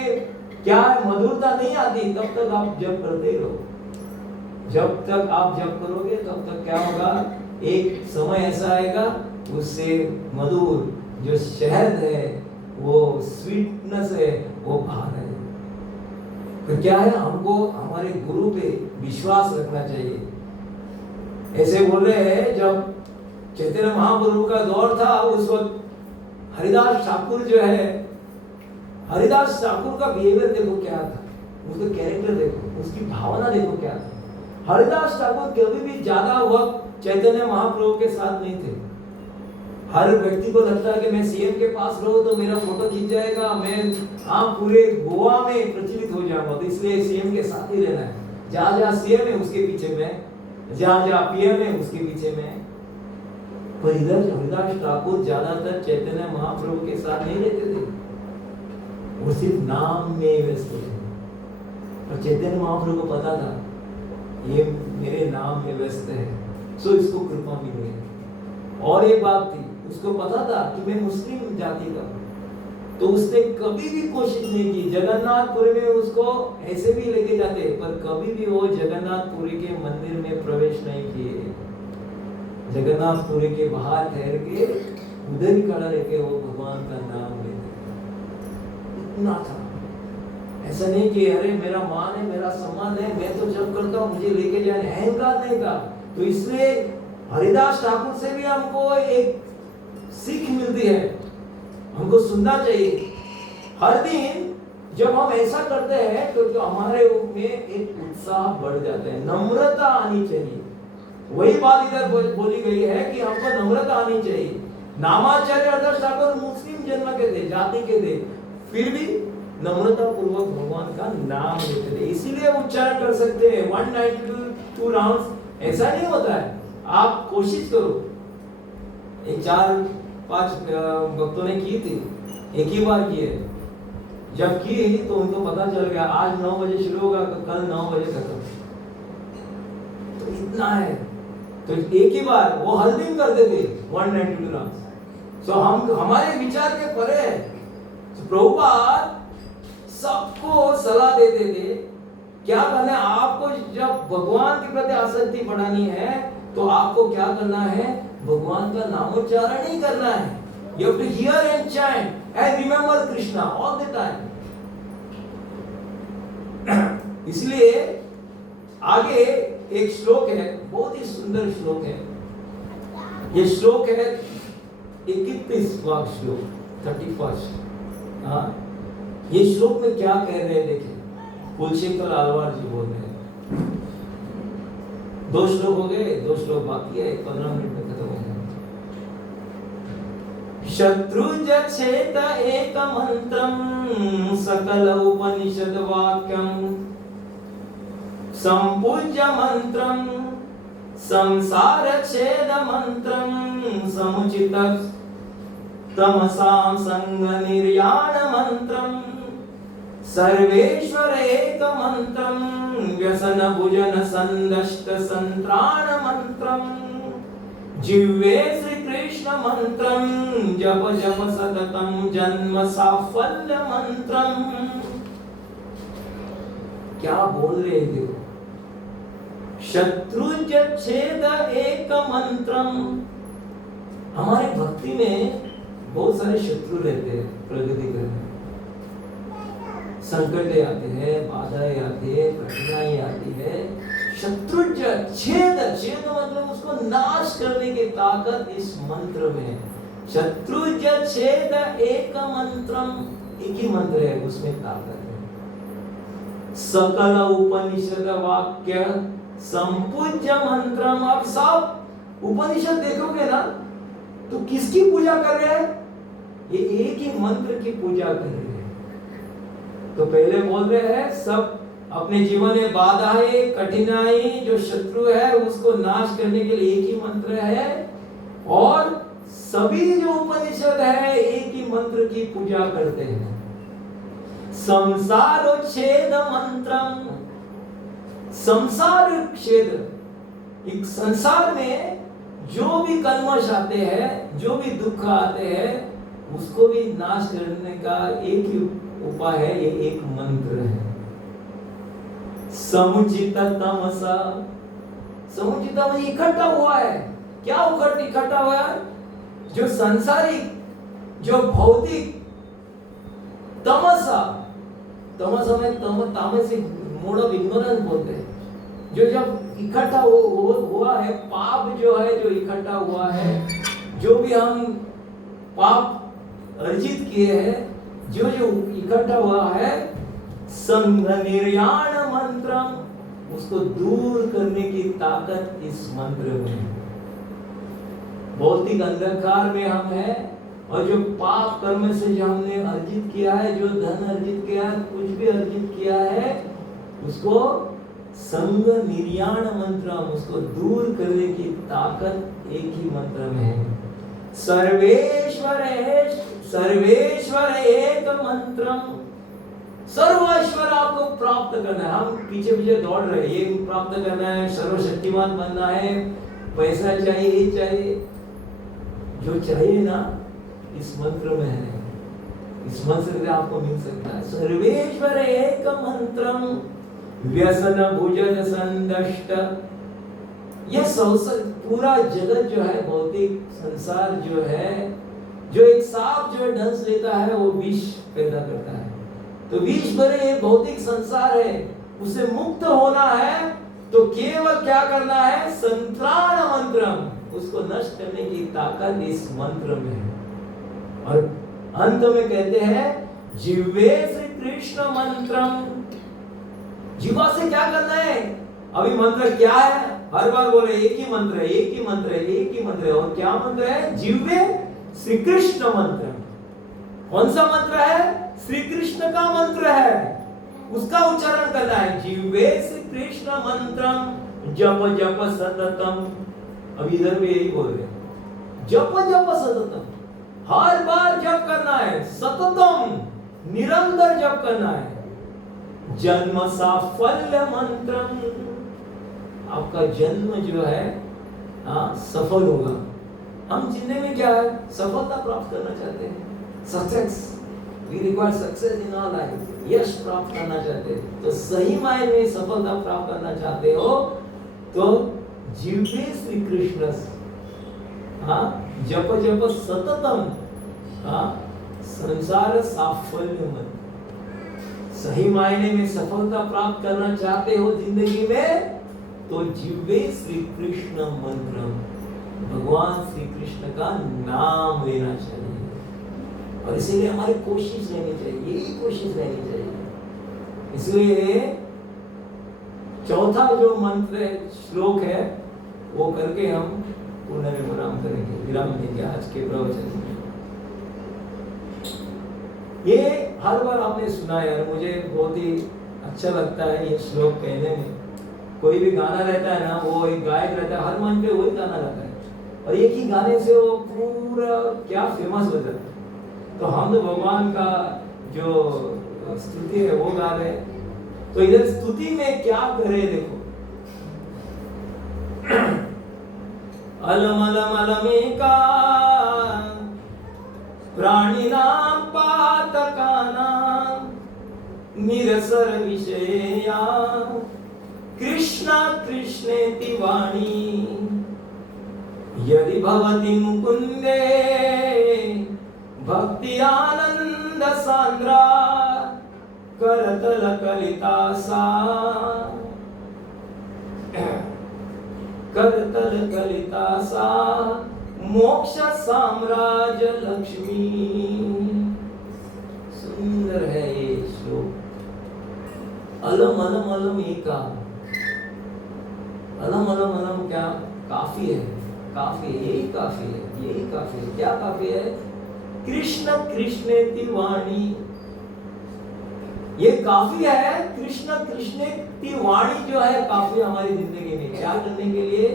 क्या मधुरता नहीं आती, तब तक आप जप करते रहो। जब तक आप जप करोगे, तब तक क्या होगा, एक समय ऐसा आएगा, उससे मधुर जो शहद है, वो स्वीटनेस है, वो बाहर आएगा। तो क्या है, हमको हमारे गुरु पे विश्वास रखना चाहिए। ऐसे बोल रहे हैं, जब चैतन्य महाप्रभु का दौर था, उस वक्त हरिदास ठाकुर जो है, हरिदास ठाकुर का बिहेवियर देखो क्या था, उसका कैरेक्टर देखो, उसकी भावना देखो क्या था। हरिदास ठाकुर कभी भी ज्यादा वक्त चैतन्य महाप्रभु के साथ नहीं थे। हर व्यक्ति को लगता है कि मैं सीएम के पास रहूं तो मेरा फोटो खींच जाएगा, मैं पूरे गोवा में प्रचलित हो जाऊंगा, तो इसलिए सीएम के साथ ही रहना है। जहां जहां सीएम है उसके पीछे में, जहां जहां पीएम है उसके पीछे में। पर इधर हरिदास ठाकुर ज्यादातर चैतन्य महाप्रभु के साथ नहीं रहते थे, वो सिर्फ नाम में व्यस्त थे। और चैतन्य महाप्रभु को पता था ये मेरे नाम में व्यस्त है, सो इसको कृपा मिली है। और एक बात थी, उसको पता था कि मैं मुस्लिम जाति का हूं, तो उसने कभी भी कोशिश नहीं की। जगन्नाथपुरी में उसको ऐसे भी लेके जाते, पर कभी भी वो जगन्नाथपुरी के मंदिर में प्रवेश नहीं किए। जगन्नाथपुरी के बाहर ठहर के उधर ही खड़ा रह के वो भगवान का नाम लेते। इतना था, ऐसा नहीं कि अरे मेरा मान है, मेरा सम्मान है, मैं तो जब करता हूँ मुझे लेके जाने, अहंकार नहीं था। तो इसलिए हरिदास ठाकुर से भी हमको एक सीख मिलती है, हमको सुनना चाहिए। हर दिन जब हम ऐसा करते हैं तो हमारे में एक उत्साह बढ़ जाता है, नम्रता आनी चाहिए। वही बात इधर बोली गई है कि हमको नम्रता आनी चाहिए। नामाचार्य हरिदास ठाकुर मुस्लिम जन्म के थे, जाति के थे, फिर भी नम्रता पूर्वक भगवान का नाम लेते थे, इसीलिए उच्चारण कर सकते हैं 192 राउंड्स। ऐसा नहीं होता है, आप कोशिश करो। एक 4-5 भक्तों ने की थी, एक ही बार किए, जब की तो उनको पता चल गया आज 9 बजे शुरू होगा, कल 9 बजे खत्म। तो इतना है, तो एक ही बार वो हर दिन करते थे 192 राउंड्स। सो हम हमारे विचार के परे है। तो प्रभुपाद सबको सलाह देते थे क्या करना है। आपको जब भगवान के प्रति आसक्ति बढ़ानी है तो आपको क्या करना है, भगवान का नामोच्चारण ही करना है। You have to hear and chant and remember Krishna all the time. इसलिए आगे एक श्लोक है, बहुत ही सुंदर श्लोक है। ये श्लोक है 31वां श्लोक, 31। हाँ, ये श्लोक में क्या कह रहे हैं देखिए, कुलशेखर आलवार जी बोल रहे हैं। 2 श्लोक हो गए, 2 श्लोक बाकी है, 15 मिनट में खत्म हो जाएगा। शत्रुजच्छेद एकमन्त्रं सकल उपनिषद वाक्यं संपूज्य मंत्रं संसारच्छेद मंत्रं समुचित तमसां संग निर्याण मंत्रं सर्वेश्वर एक मंत्रं व्यसन भुजन संदष्ट संत्राण मंत्रं जिह्वे श्री कृष्ण मंत्रं जप जप सततं जन्म साफल्य मंत्रं। क्या बोल रहे थे, शत्रुजच्छेद एक मंत्रं। हमारे भक्ति में बहुत सारे शत्रु रहते हैं, प्रगति करने संकट आते हैं, बाधाएं आती है, कठिनाई आती है। शत्रुजच्छेद, छेद मतलब उसको नाश करने की ताकत इस मंत्र में है। शत्रुजच्छेद एक मंत्रम, एक ही मंत्र है, उसमें ताकत है। सकल उपनिषद वाक्य संपूज्य मंत्रम। अब सब उपनिषद देखोगे ना तो किसकी पूजा कर रहे हैं, ये एक ही मंत्र की पूजा कर रहे हैं। तो पहले बोल रहे हैं सब अपने जीवन में बाधाएं, कठिनाई, जो शत्रु है उसको नाश करने के लिए एक ही मंत्र है, और सभी जो उपनिषद है एक ही मंत्र की पूजा करते हैं। संसारोच्छेद मंत्रम, संसार छेद, एक संसार में जो भी कल्मश आते हैं, जो भी दुख आते हैं, उसको भी नाश करने का एक ही उपाय है, ये एक मंत्र है। समुचित तमसा, समुचित में इकट्ठा हुआ है। क्या इकट्ठा हुआ है, जो संसारिक, जो भौतिक तमसा, तमसा में तामसिक मोड ऑफ इग्नोरेंस बोलते हैं, जो जब इकट्ठा हुआ है, पाप जो है जो इकट्ठा हुआ है, जो भी हम पाप अर्जित किए हैं, जो इकट्ठा हुआ है, संग निर्याण मंत्रम, उसको दूर करने की ताकत इस मंत्र में है। भौतिक अंधकार में हम हैं, और जो पाप कर्म से जो हमने अर्जित किया है, जो धन अर्जित किया है, कुछ भी अर्जित किया है, उसको संग निर्याण मंत्रम, उसको दूर करने की ताकत एक ही मंत्र में है। सर्वेश्वर एक मंत्रम, सर्वेश्वर आपको प्राप्त करना है। हम पीछे पीछे दौड़ रहे हैं, ये प्राप्त करना है, सर्वशक्तिमान बनना है, पैसा चाहिए, चाहिए, जो चाहिए ना इस मंत्र में है, इस मंत्र से आपको मिल सकता है। सर्वेश्वर एक मंत्रम व्यसन भुजन संदष्ट। ये पूरा जगत जो है, भौतिक संसार जो है, जो एक सांप जो डंस लेता है वो विष पैदा करता है। तो विष भरे ये भौतिक संसार है, उसे मुक्त होना है तो केवल क्या करना है? संत्राण मंत्रम, उसको नष्ट करने की ताकत इस मंत्र में है। और अंत में कहते हैं जिह्वे श्री कृष्ण मंत्रम। जीवा से क्या करना है? अभी मंत्र क्या है? हर बार बोले एक ही मंत्र है, एक ही मंत्र है, एक ही मंत्र है। और क्या मंत्र है? जिह्वे श्री कृष्ण मंत्र। कौन सा मंत्र है? श्री कृष्ण का मंत्र है, उसका उच्चारण करना है। जिह्वे श्री कृष्ण मंत्रम जप जप सततम। अब इधर भी यही बोल रहे हैं, जप जप सततम, हर बार जप करना है, सततम निरंतर जप करना है। जन्म साफल्य मंत्रम, आपका जन्म जो है सफल होगा। हम जिंदगी में क्या है? सफलता प्राप्त करना चाहते हैं, success, we require success in our life, यश प्राप्त करना चाहते हैं। तो सही मायने में सफलता प्राप्त करना चाहते हो तो जिह्वे श्री कृष्ण जप जप सततम संसार साफल्य मंत्र। सही मायने में सफलता प्राप्त करना चाहते हो जिंदगी में तो जिह्वे श्री कृष्ण मंत्र, भगवान श्री कृष्ण का नाम लेना चाहिए। और इसीलिए हमारी कोशिश रहनी चाहिए, यही कोशिश रहनी चाहिए। इसलिए चौथा जो मंत्र श्लोक है वो करके हम पुनर्विराम करेंगे, विराम देंगे आज के प्रवचन में। ये हर बार आपने सुना है, मुझे बहुत ही अच्छा लगता है ये श्लोक कहने में। कोई भी गाना रहता है ना, वो एक गायक रहता है, हर मंच पे वही गाना रहता है और एक ही गाने से वो पूरा क्या फेमस हो जाता है। तो हम तो भगवान का जो स्तुति है वो गा रहे हैं। तो इधर स्तुति में क्या करे देखो, अलम अलम अलमेका प्राणिनां पातकानां निरसर विषया कृष्ण कृष्णेति वाणी यदि भवति मुकुंदे भक्ति आनंद सांद्रा करतल कलिता सा करतल कलिता सा मोक्ष साम्राज्य लक्ष्मी। सुंदर है ये श्लोक। अलम अलम अलम एका, अलम अलम अलम क्या? काफी है, काफी है, यही काफी है, यही काफी है। क्या काफी है? कृष्ण कृष्णेति वाणी, ये काफी है। कृष्ण कृष्णेति वाणी जो है काफी हमारी जिंदगी में क्या करने के लिए?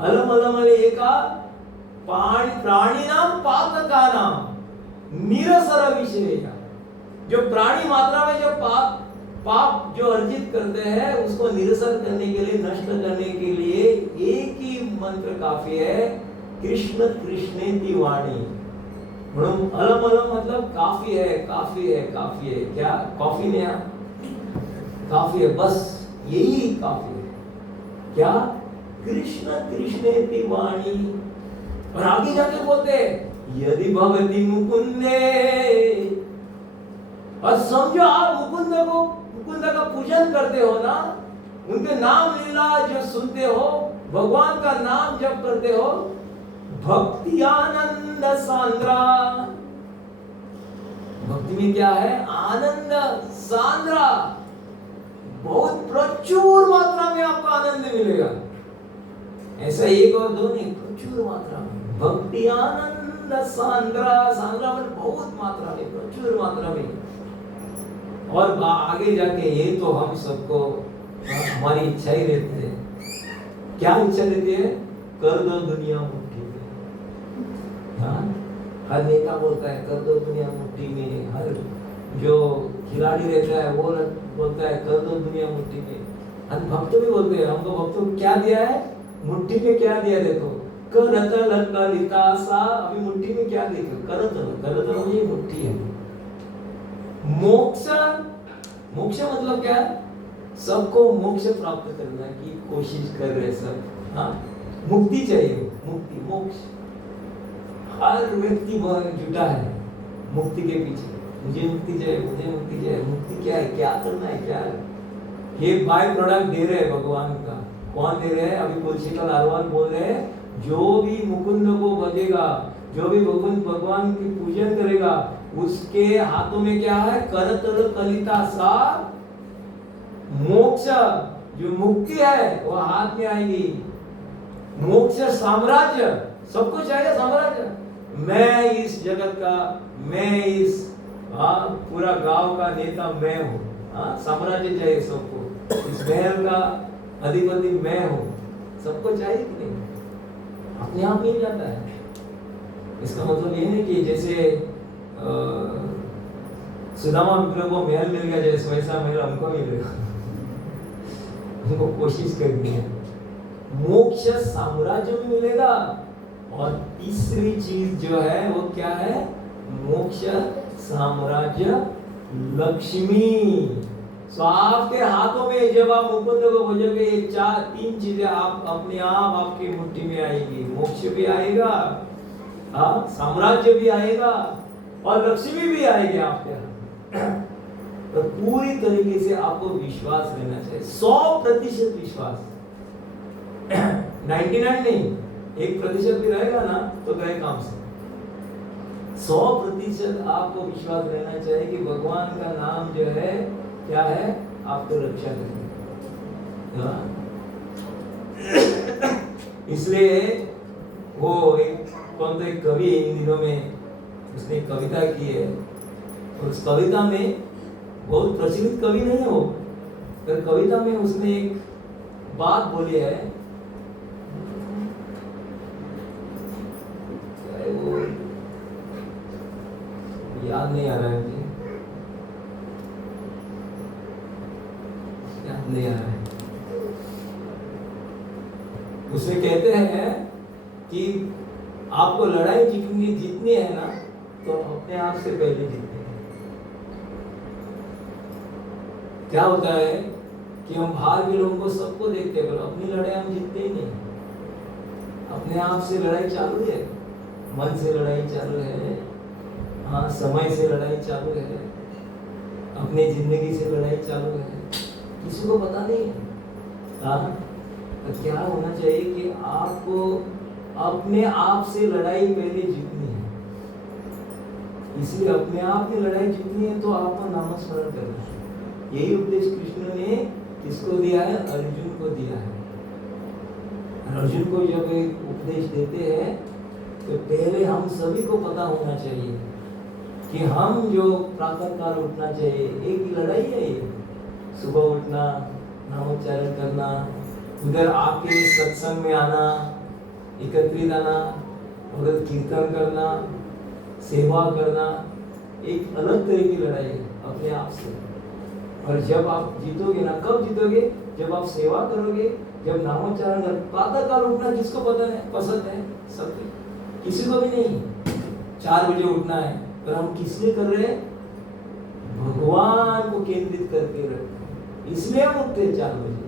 अलम अलम एका प्राणी नाम पातका नाम निरसर विषय। जो प्राणी मात्रा में जो पाप जो अर्जित करते हैं उसको निरसर करने के लिए, नष्ट करने के लिए एक ही मंत्र काफी है, कृष्ण कृष्णेति वाणी। अलम अलम मतलब काफी है, काफी है, काफी है। क्या? कॉफी ने काफी है, बस यही काफी है। क्या? कृष्ण कृष्णेति वाणी। और आगे जाके बोलते यदि भवति मुकुंदे, और समझो आप मुकुंद का पूजन करते हो ना, उनके नाम लीला जो सुनते हो, भगवान का नाम जप करते हो, भक्ति आनंद सांद्रा। भक्ति में क्या है? आनंद सांद्रा, बहुत प्रचुर मात्रा में आपको आनंद मिलेगा। ऐसा एक और दो नहीं, प्रचुर मात्रा में भक्ति आनंद सांद्रा। सांद्रा में बहुत मात्रा में, प्रचुर मात्रा में। और आगे जाके ये तो हम सबको हमारी इच्छा ही रहती है। क्या इच्छा रहती है? कर दो दुनिया मुट्ठी में। हर नेता बोलता है कर दो दुनिया मुट्ठी में, हर जो खिलाड़ी रहता है वो बोलता है कर दो दुनिया मुट्ठी में। हम भक्त भी बोलते हैं, हमको भक्तों को क्या दिया है? मुट्ठी में क्या दिया देखो, करतल ललिता सा। अभी मुट्ठी में क्या देखो, करतल, करतल ये मुट्ठी है। मोक्ष, मोक्ष मतलब क्या है, सबको मोक्ष प्राप्त करना की कोशिश कर रहे सब। हाँ, मुक्ति चाहिए, मुक्ति, मोक्ष। हर व्यक्ति बहुत जुटा है मुक्ति के पीछे, मुझे मुक्ति चाहिए, मुझे मुक्ति चाहिए। मुक्ति क्या है, क्या करना है, क्या है? ये बाय प्रोडक्ट दे रहे हैं भगवान का। कौन दे रहे हैं? अभी पुलशिकल आरवाल बोल रहे हैं, जो भी मुकुंद को भजेगा, जो भी भगवान की पूजन करेगा, उसके हाथों में क्या है, करतल कलिता सा मोक्ष, जो मुक्ति है वो हाथ में आएगी। मोक्ष साम्राज्य, सबको चाहिए साम्राज्य। मैं इस जगत का, मैं इस पूरा गांव का नेता मैं हूँ। साम्राज्य चाहिए सबको, इस महल का अधिपति मैं हूँ, सबको चाहिए कि नहीं? अपने आप मिल जाता है। इसका मतलब ये नहीं कि जैसे सुदामा विग्रह को महल मिल गया, जैसे वैसा महल हमको मिलेगा। हमको कोशिश करनी है। मोक्ष साम्राज्य में मिलेगा। और तीसरी चीज जो है वो क्या है, मोक्ष साम्राज्य लक्ष्मी। सो आपके हाथों में जब आप मुकुंद को भजोगे, ये चार तीन चीजें आप अपने आप आपकी मुट्ठी में आएगी। मोक्ष भी आएगा, साम्राज्य भी आएगा और लक्ष्मी भी आएगी आपके हाथ। तो पूरी तरीके से आपको विश्वास रहना चाहिए, 100% विश्वास। 99 नहीं, 1% भी रहेगा ना तो गए काम से। 100% आपको विश्वास रहना चाहिए कि भगवान का नाम जो है क्या है, आपको रक्षा करेगा। इसलिए वो एक कौन तो एक कवि इन दिनों में, उसने एक कविता की है, और उस कविता में, बहुत प्रचलित कवि नहीं है वो, पर कविता में उसने एक बात बोली है, वो याद नहीं आ रहा है मुझे, याद नहीं आ रहा है। उसमें कहते हैं कि आपको लड़ाई जीतनी है ना, तो अपने आप से पहले जीतनी है। क्या होता है कि हम बाहर के लोगों को सबको देखते हैं, पर अपनी लड़ाई हम जीतते ही नहीं। अपने आप से लड़ाई चालू है, मन से लड़ाई चालू है, हाँ, समय से लड़ाई चालू है, अपने जिंदगी से लड़ाई चालू है, किसी को पता नहीं है। हाँ, तो क्या होना चाहिए कि आपको अपने आप से लड़ाई पहले जीतनी है। इसलिए अपने आप में लड़ाई जीतनी है तो आपको नामस्मरण करना है। यही उपदेश कृष्ण ने किसको दिया है, अर्जुन को दिया है। अर्जुन को जब एक उपदेश देते हैं तो पहले हम सभी को पता होना चाहिए कि हम जो प्रातः काल उठना चाहिए, एक ही लड़ाई है ये। सुबह उठना, नामोच्चारण करना, उधर आपके सत्संग में आना, एकत्रित आना, उधर कीर्तन करना, सेवा करना, एक अलग तरह की लड़ाई है अपने आप से। और जब आप जीतोगे ना, कब जीतोगे, जब आप सेवा करोगे, जब नामोच्चारण कर, प्रातः काल उठना किसको पसंद है, सबको, किसी को भी नहीं। 4 बजे उठना है, पर हम किस लिए कर रहे हैं, भगवान को केंद्रित करके रखें, इसलिए हम उठते हैं 4 बजे।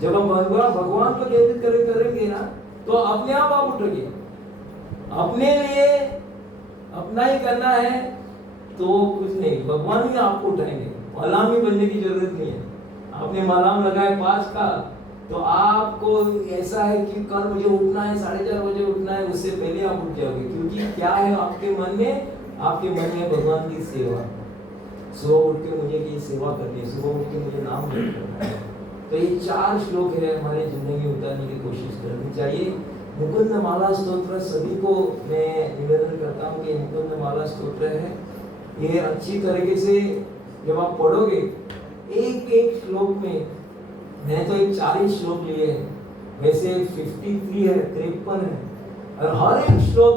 जब हम भगवान को केंद्रित करेंगे ना, तो अपने आप उठोगे। अपने लिए अपना ही करना है तो कुछ नहीं, भगवान ही आपको उठाएंगे। मलाम ही बनने की जरूरत नहीं है। आपने मलाम लगाया 5 का, तो आपको ऐसा है कि कल मुझे उठना है, 4:30 बजे उठना है, उससे पहले आप उठ जाओगे। क्योंकि क्या है आपके मन में, आपके मन में भगवान की सेवा। सुबह उठ के मुझे की सेवा करनी है, सुबह उठ के मुझे नाम करना है। तो ये 4 श्लोक है, हमारे जिंदगी में उतारने की कोशिश करनी चाहिए। मुकुंद माला स्तोत्र सभी को मैं निवेदन करता हूँ कि मुकुंद माला स्तोत्र है, ये अच्छी तरीके से जब आप पढ़ोगे, एक श्लोक में, मैंने तो एक 40 श्लोक लिए हैं, वैसे 53 है, 53 है, और हर एक श्लोक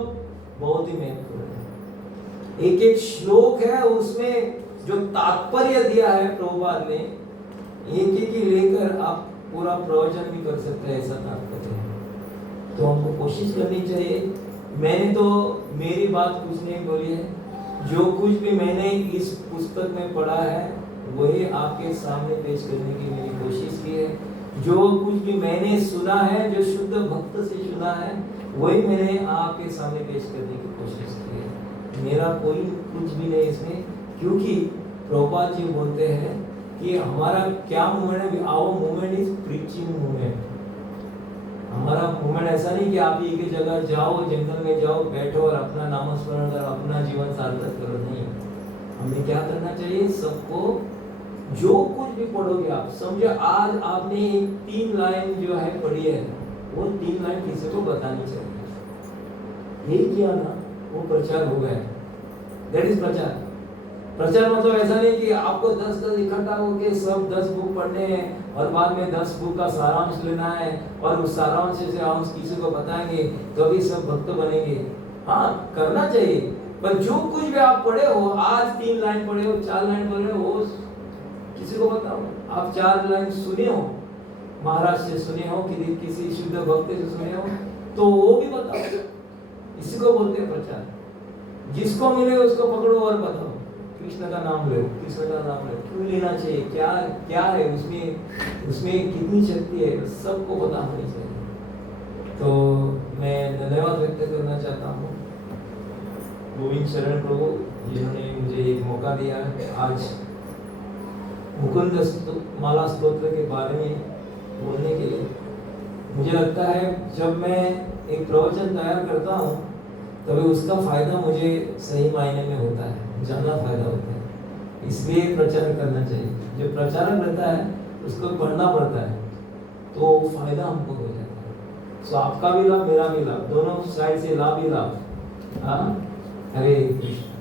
बहुत ही महत्वपूर्ण है। एक श्लोक है, उसमें जो तात्पर्य दिया है प्रभुपाद ने, एक ही लेकर आप पूरा प्रवचन भी कर सकता है, ऐसा तात्पर्य है। तो हमको कोशिश करनी चाहिए। मैंने तो मेरी बात कुछ नहीं बोली है, जो कुछ भी मैंने इस पुस्तक में पढ़ा है वही आपके सामने पेश करने की मेरी कोशिश की है। जो कुछ भी मैंने सुना है, जो शुद्ध भक्त से सुना है, वही मैंने आपके सामने पेश करने की कोशिश की है। मेरा कोई कुछ भी नहीं इसमें, क्योंकि प्रभुपाद जी बोलते हैं कि हमारा क्या मूवमेंट है, our movement is preaching movement. हमारा मूवमेंट ऐसा नहीं कि आप एक ही जगह जाओ, जंगल में जाओ, बैठो और अपना नामस्मरण करो, अपना जीवन सार्थक करो। नहीं, हमें क्या करना चाहिए, सबको जो कुछ भी पढ़ोगे आप समझो, आज आपने 3 लाइन जो है पढ़ी है, वो 3 लाइन किसी को बतानी चाहिए। यही किया ना, वो प्रचार हो गया। दैट इज प्रचार। प्रचार मतलब ऐसा नहीं कि आपको 10 इकट्ठा होके सब 10 बुक पढ़ने हैं और बाद में 10 बुक का सारांश लेना है और उस सारांश से हम किसी को बताएंगे तभी सब भक्त बनेंगे। हाँ, करना चाहिए, पर जो कुछ भी आप पढ़े हो, आज 3 लाइन पढ़े हो, 4 लाइन पढ़े हो, वो किसी को बताओ। आप 4 लाइन सुने हो, महाराज से सुने हो, किसी शुद्ध भक्त से सुने हो, तो वो भी बताओ। इसी को बोलते हैं प्रचार। जिसको मिले उसको पकड़ो और बताओ, कृष्ण का नाम लो, कृष्ण का नाम लो। क्यों लेना चाहिए, क्या क्या है उसमें कितनी शक्ति है, सबको पता होनी चाहिए। तो मैं धन्यवाद व्यक्त करना चाहता हूँ गोविंद शरण प्रभु, जिन्होंने मुझे एक मौका दिया आज मुकुंद माला स्तोत्र के बारे में बोलने के लिए। मुझे लगता है जब मैं एक प्रवचन तैयार करता हूँ तभी उसका फायदा मुझे सही मायने में होता है, ज़्यादा फायदा होता है। इसलिए प्रचार करना चाहिए। जो प्रचारक रहता है उसको पढ़ना पड़ता है, तो फायदा हमको हो जाता है। सो आपका भी लाभ, मेरा भी लाभ, दोनों साइड से लाभ ही लाभ। हाँ, हरे कृष्ण।